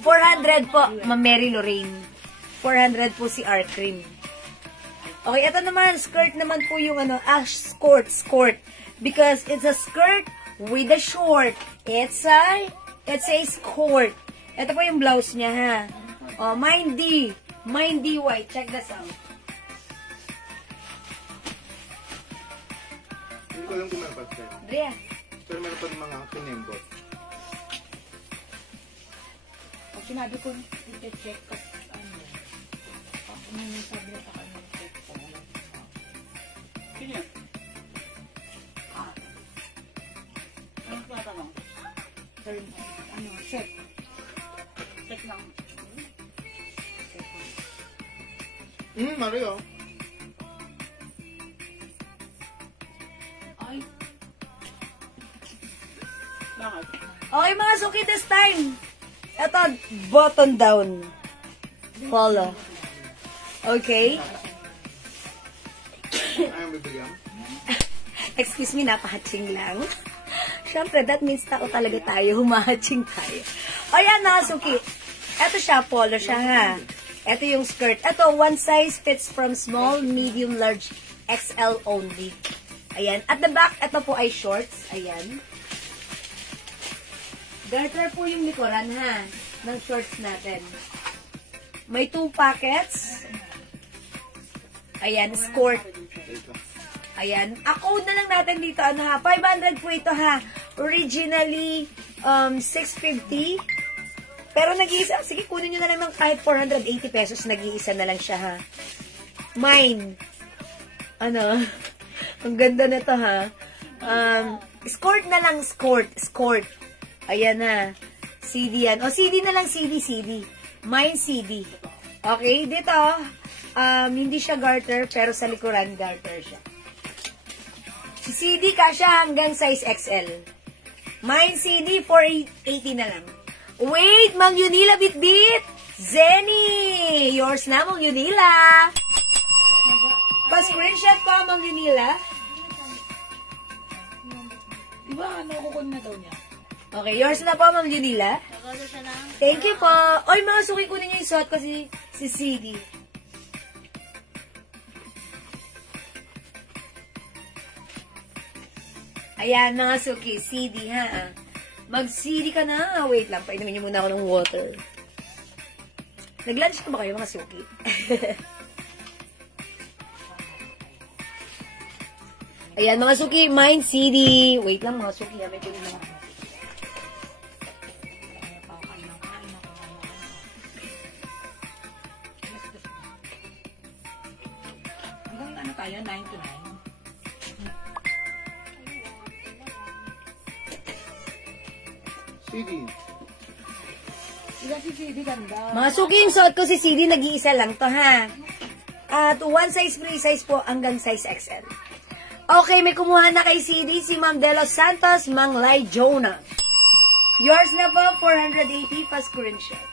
400 po, Ma'am Mary Lorraine. 400 po si R-cream. Okay, ito naman, skirt naman po yung skirt. Because it's a skirt with a short. It's a skirt. Ito po yung blouse niya, ha. Oh, mine D white. Check this out. Hindi ko alam kung meron pa sir. Drea. Pero meron pa ng mga pinembot. Pag sinabi ko, iti-check ko, sabi na sa kanya, check ko. Sino yan? Anong tinatanong? Check. Check lang. Mario. Ay. Bakit? Okay, mga suki, this time. Ito, button down. Polo. Okay? Ayaw bibigyan. Excuse me, napahatching lang. Siyempre, that means tao talaga tayo. Humahatching tayo. Ayan, mga suki. Ito siya, polo siya, ha. Ito yung skirt. Ito, one size fits from small, medium, large, XL only. Ayan. At the back, ito po ay shorts. Ayan. Garter po yung likuran, ha, ng shorts natin. May 2 pockets. Ayan, skirt. Ayan. Ako na lang natin dito, 500 po ito, ha. Originally, 650. Pero nag-iisa, sige, kunin nyo na lang ng kahit 480 pesos, nag-iisa na lang siya, ha. Mine. Ang ganda na to, ha. Skirt na lang, skirt. Ayan na. CD yan. O, CD na lang, CD. Mine CD. Okay, dito, hindi siya garter, pero sa likuran, garter siya. Si CD, kasya hanggang size XL. Mine CD, 480 na lang. Wait, Mang Yunila Bitbit! Zenny! Yours na, Mang Yunila! Pa-screenshot ko, Mang Yunila. Diba, kukunin na daw niya? Okay, yours na po, Mang Yunila. Nagado siya na. Thank you po. Oy, mga suki, kunin niyo yung suot ko si CD. Ayan, mga suki, CD ha. Mag-CD ka na. Wait lang, painumin niyo muna ako ng water. Nag-lunch ka ba kayo, mga suki? Ayan, mga suki, mine CD. Wait lang, mga suki, may kunin lang ako. Hanggang ano tayo? 9 to 9? CD. Sila si CD ganda. Mga suki, yung suot ko si CD, nag-iisa lang to, ha? At one size free size po hanggang size XL. Okay, may kumuha na kay CD si Ma'am De Los Santos, Mang Lai Jonah. Yours na po, 480 pa screenshot.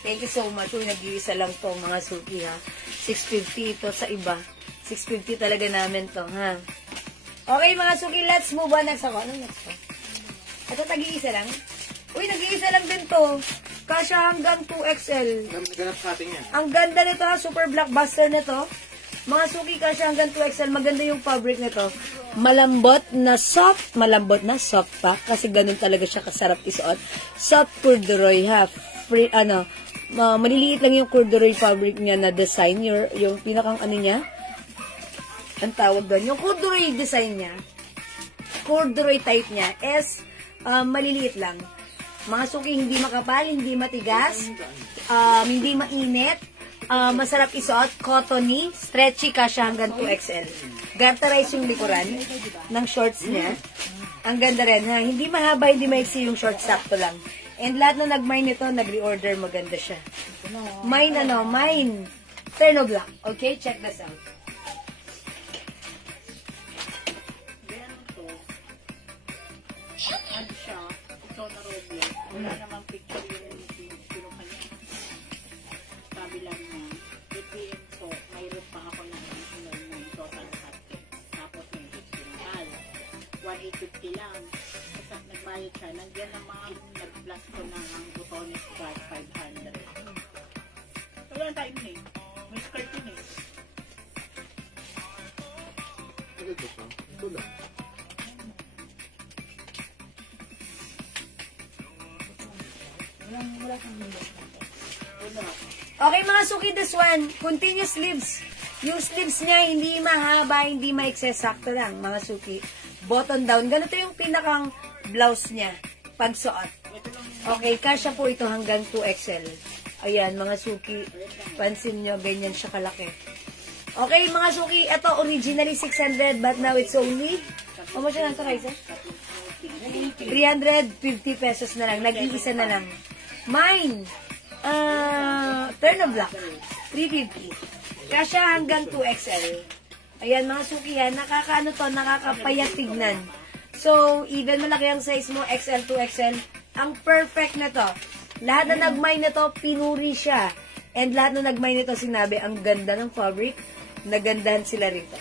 Thank you so much. Uy, nag-iisa lang to, mga suki, ha? 650 ito sa iba. 650 talaga namin to, ha? Okay, mga suki, let's move on. Next ako. Anong next ko? Ito, tag-iisa lang? Uy, nag-iisa lang din to. Kasya hanggang 2XL. Ganap sa atin yan. Ang ganda nito, ha? Super blockbuster nito. Mga suki, kasya hanggang 2XL. Maganda yung fabric nito. Malambot na soft pack. Kasi ganun talaga siya kasarap isuot. Soft corduroy, ha? Free, maliliit lang yung corduroy fabric niya na design. Yung pinakang niya. Ang tawag doon. Yung corduroy design niya. Corduroy type niya is maliliit lang. Mga suki, hindi makapal, hindi matigas, hindi mainit, masarap isuot, cottony, stretchy kasya hanggang 2XL. Garterize yung likuran ng shorts niya. Ang ganda rin, ha? Hindi mahaba, hindi maiksi yung shorts, sakto lang. And lahat na nag-mine nito, nag-reorder, maganda siya. Mine, Terno Black. Okay, check this out. Ano siya? Ikaw na Robles. Wala namang picture yung kinuha niya. Sabi lang niya, ATM po, mayroon pa ako ng additional ng total cutting. Tapos may additional. 1,850 lang. Kasi nagbayad siya. Nandiyan naman nag-plus ko na ang butones gas 500. So, wala tayong eh. May skirt yun eh. Ano ito pa? Ito lang. Okay, mga suki, this one, continuous sleeves. Yung sleeves niya, hindi mahaba, hindi maikse, sakto lang, mga suki. Button down. Ganito yung pinakang blouse niya, pagsuot. Okay, kasya po ito hanggang 2XL. Ayan, mga suki, pansin nyo, ganyan siya kalaki. Okay, mga suki, ito originally 600, but now it's only, how much na ito, Raisa? 350 pesos na lang, nag-iisa na lang. Mine, Terno Black, 350. Kasya hanggang 2XL. Ayan, mga suki, yan, nakakapayat tignan. So, even malaki ang size mo, XL, 2XL, ang perfect na to. Lahat na nag-mine na to, pinuri siya. And lahat na nag-mine nito, sinabi, ang ganda ng fabric, nagandahan sila rito.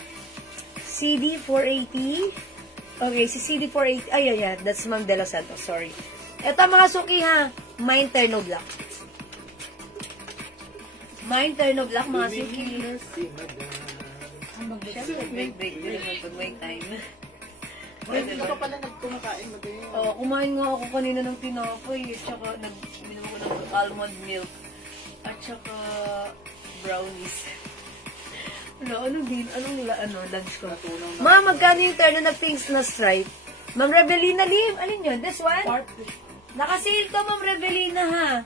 CD 480. Okay, si CD 480, ay, that's Ma'am De Los Santos, sorry. Ito, mga suki, ha, mine Terno Black. Mine Terno Black, mga suki. Siyempre, break naman pag may time. Hindi ka pala nagkumakain magayon. Oo, kumain nga ako kanina ng tinapay, at saka nag-minom ko ng almond milk, at saka brownies. Anong lunch ko? Ma, magkano yung terno na pinks na stripe? Ma'am Rebelina Lim, alin yun? This one? Naka-sale to, Ma'am Rebelina, ha?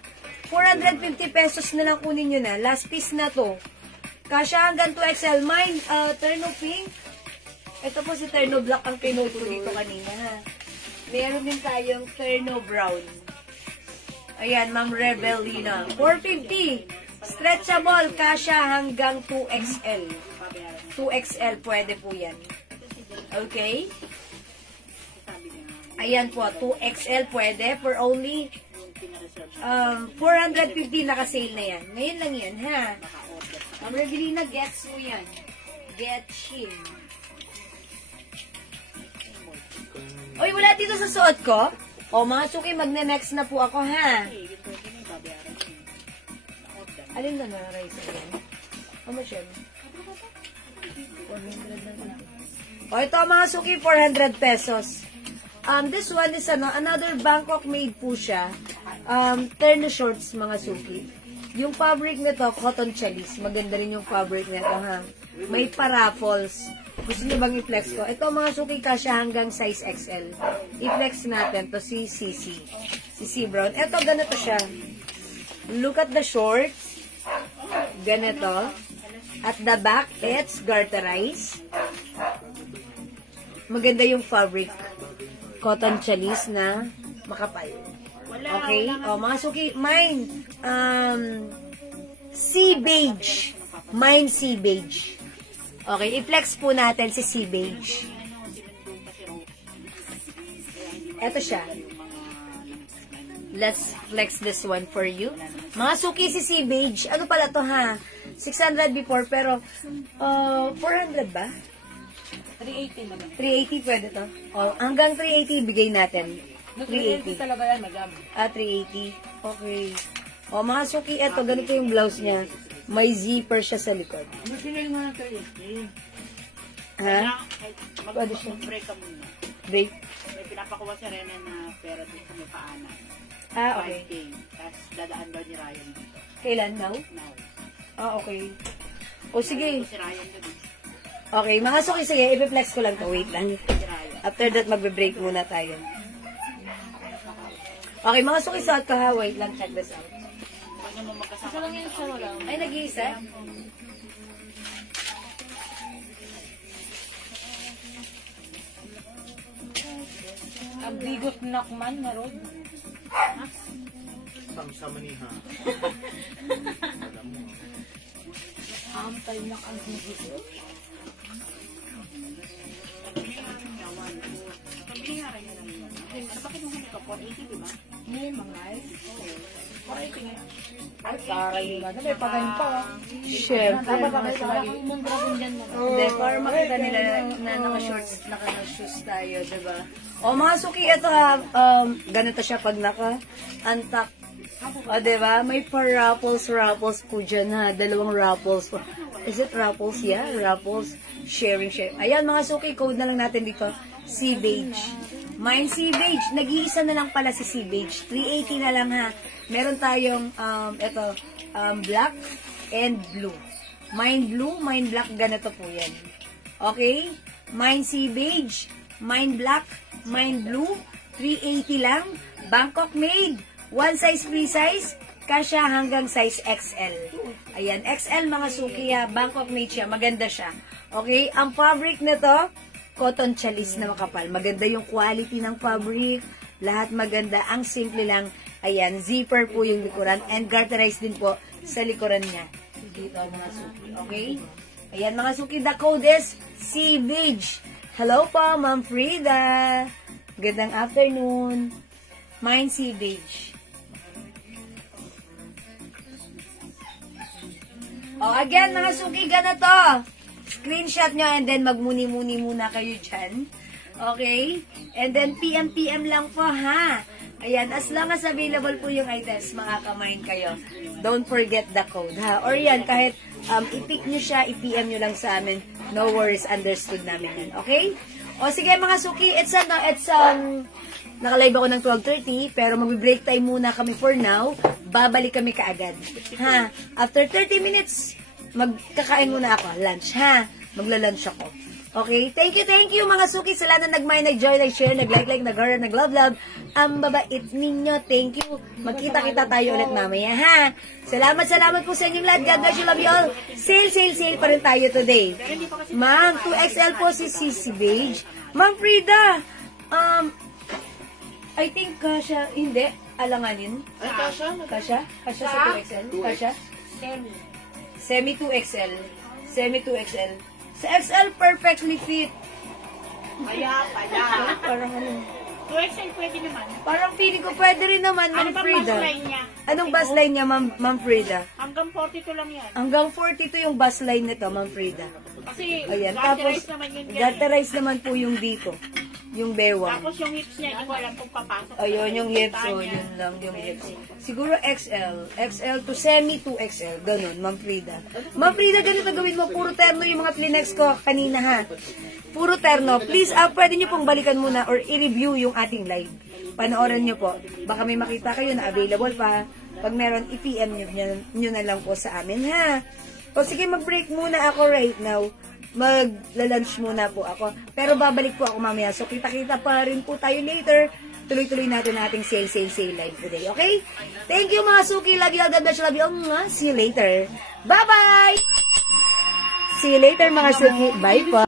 450 pesos na lang kunin nyo na. Last piece na to. Kasya hanggang 2XL. Mine, terno pink. Ito po si Terno Black ang pinuto dito kanina, ha? Meron din tayong Terno Brown. Ayan, Ma'am Rebelina. 450. Stretchable, kasya hanggang 2XL. 2XL, pwede po yan. Okay? Ayan po, 2XL pwede for only 450, naka-sale na yan. Ngayon lang yan, ha? Ma'am Rebelina, gets mo yan. Gets him. Uy, wala dito sa suot ko? O, mga suki, magne-next na po ako, ha? Alin na na, Raisa yan? How much yan? 400 na lang. O, ito mga suki, 400 pesos. This one is another Bangkok made po siya. Terno shorts mga suki. Yung fabric nito, cotton chalis. Maganda rin yung fabric nito, ha. May paraffles. Gusto niyo bang i-flex ko? Ito mga suki, kasya hanggang size XL. I-flex natin to si CC. CC Brown. Ito, ganito siya. Look at the shorts. Ganito. At the back, it's garterized. Maganda yung fabric. Cotton chalis na makapal. Okay? O, mga suki, mine, sea beige. Mine sea beige. Okay, i-flex po natin si sea beige. Eto siya. Let's flex this one for you. Mga suki, si sea beige. Ano pala to, ha? 600 before, pero 400 ba? 380 naman. 380 pwede to. O, hanggang 380 bigay natin. 380 talaga yan, madam. 380. Okay. O, mga suki, eto, ganito yung blouse niya. May zipper siya sa likod. Sinil mo na 380. Ha? Pwede siya. Break ka muna. Break? May pinapakuha si Rene na pera dito sa may paanan. Okay. 5K. Tapos dadaan daw ni Ryan dito. Kailan now? Now. Okay. O, sige. Si Ryan na dito. Okay, mga suki, sige, ipiplex ko lang to. Wait lang. Si Ryan. After that, magbe-break muna tayo. Okay, mga suki, suot ka ha. Wait lang, check this out. Huwag naman magkasama. Isa lang yung isa wala. Ay, nag-iisa? Ang bigot nakman na rod. Sama ni ha. Alam mo. Ampal na ang bigot. Pabili nga rin yan. Bakit mo ganito? 480, di ba? Hindi, mga ay. 480 nga. Ay, taray naman. May paganito. Siyempre. Yung dragon dyan mo. Hindi, para makita nila na naka-shorts, naka-shoes tayo, diba? O, mga suki, ito ha, ganito siya pag naka-antak. O, diba? May pa-raffles po dyan ha, 2 raffles. Is it raffles? Yeah, raffles. Sharing. Ayan, mga suki, code na lang natin dito. Sea beige. Mine sea beige. Nag-iisa na lang pala si sea beige. 380 na lang ha. Meron tayong, black and blue. Mine blue, mine black, ganito po yan. Okay? Mine sea beige, mine black, mine blue, 380 lang. Bangkok made, one size free size, kasya hanggang size XL. Ayan, XL mga suki ha, Bangkok made siya, maganda siya. Okay? Ang fabric nito, cotton chalis na makapal. Maganda yung quality ng fabric, lahat maganda, ang simple lang. Ayan, zipper po yung likuran and garterized din po sa likuran niya. Dito mga suki, okay? Ayan mga suki, the code is Sea Beige. Hello po, Ma'am Frida. Gandang afternoon. Mine Sea Beige. Oh, again mga suki, ganito. Screenshot nyo and then magmuni-muni muna kayo dyan. Okay? And then PM lang po ha. Ayan, as long as available po yung items, makakamain kayo. Don't forget the code, ha? Or yan, kahit i-pick nyo siya, i-PM nyo lang sa amin. No worries, understood namin yan. Okay? O sige mga suki, it's nakalive ako ng 12:30, pero mag-break time muna kami for now. Babalik kami kaagad. Ha? After 30 minutes, magkakain muna ako. Lunch, ha? Magla-lunch ako. Okay? Thank you mga suki sa lahat na nag-join, nag-share, nag-like, nag-heart, nag-love. Ang babait ninyo. Thank you. Magkita-kita tayo ulit mamaya, ha? Salamat po sa inyong lahat. God bless you, love you all. Sale pa rin tayo today. Ma'am, 2XL po si CC Beige. Ma'am Frida, I think kasha, hindi, alanganin. Ay, kasha? Kasha sa 2XL? Kasha? Semi 2XL. Semi 2XL. Sa XL, perfectly fit. Paya. Parang ano. 2XL pwede naman. Parang feeling ko pwede rin naman, Ano Ma'am bang Frida. bus line niya? Anong bus line niya, Ma'am Frida? Hanggang 42 lang yan. Hanggang 42 yung bus line nito, Ma'am Frida. Kasi Ayan, tapos, garterized naman yun. garterized naman po yung dito. Yung bewang. Tapos yung hips niya, hindi ko alam kung papasok. Ayun, yung hips. Oh, yun lang, yung hips. Siguro XL. XL to semi to XL. Ganun, Ma'am Frida. Ma'am Frida, ganito gawin mo. Puro terno yung mga Kleenex ko kanina, ha? Puro terno. Please, pwede nyo pong balikan muna or i-review yung ating live. Panoorin nyo po. Baka may makita kayo na available pa. Pag meron, i-PM nyo na lang po sa amin, ha? O sige, mag-break muna ako right now. Magla-lunch muna po ako. Pero babalik po ako mamaya. So, kita-kita pa rin po tayo later. Tuloy-tuloy natin ating sale live today. Okay? Thank you, mga suki. Love you all. God bless you. Love you all. See you later. Bye-bye! See you later, mga suki. Bye po.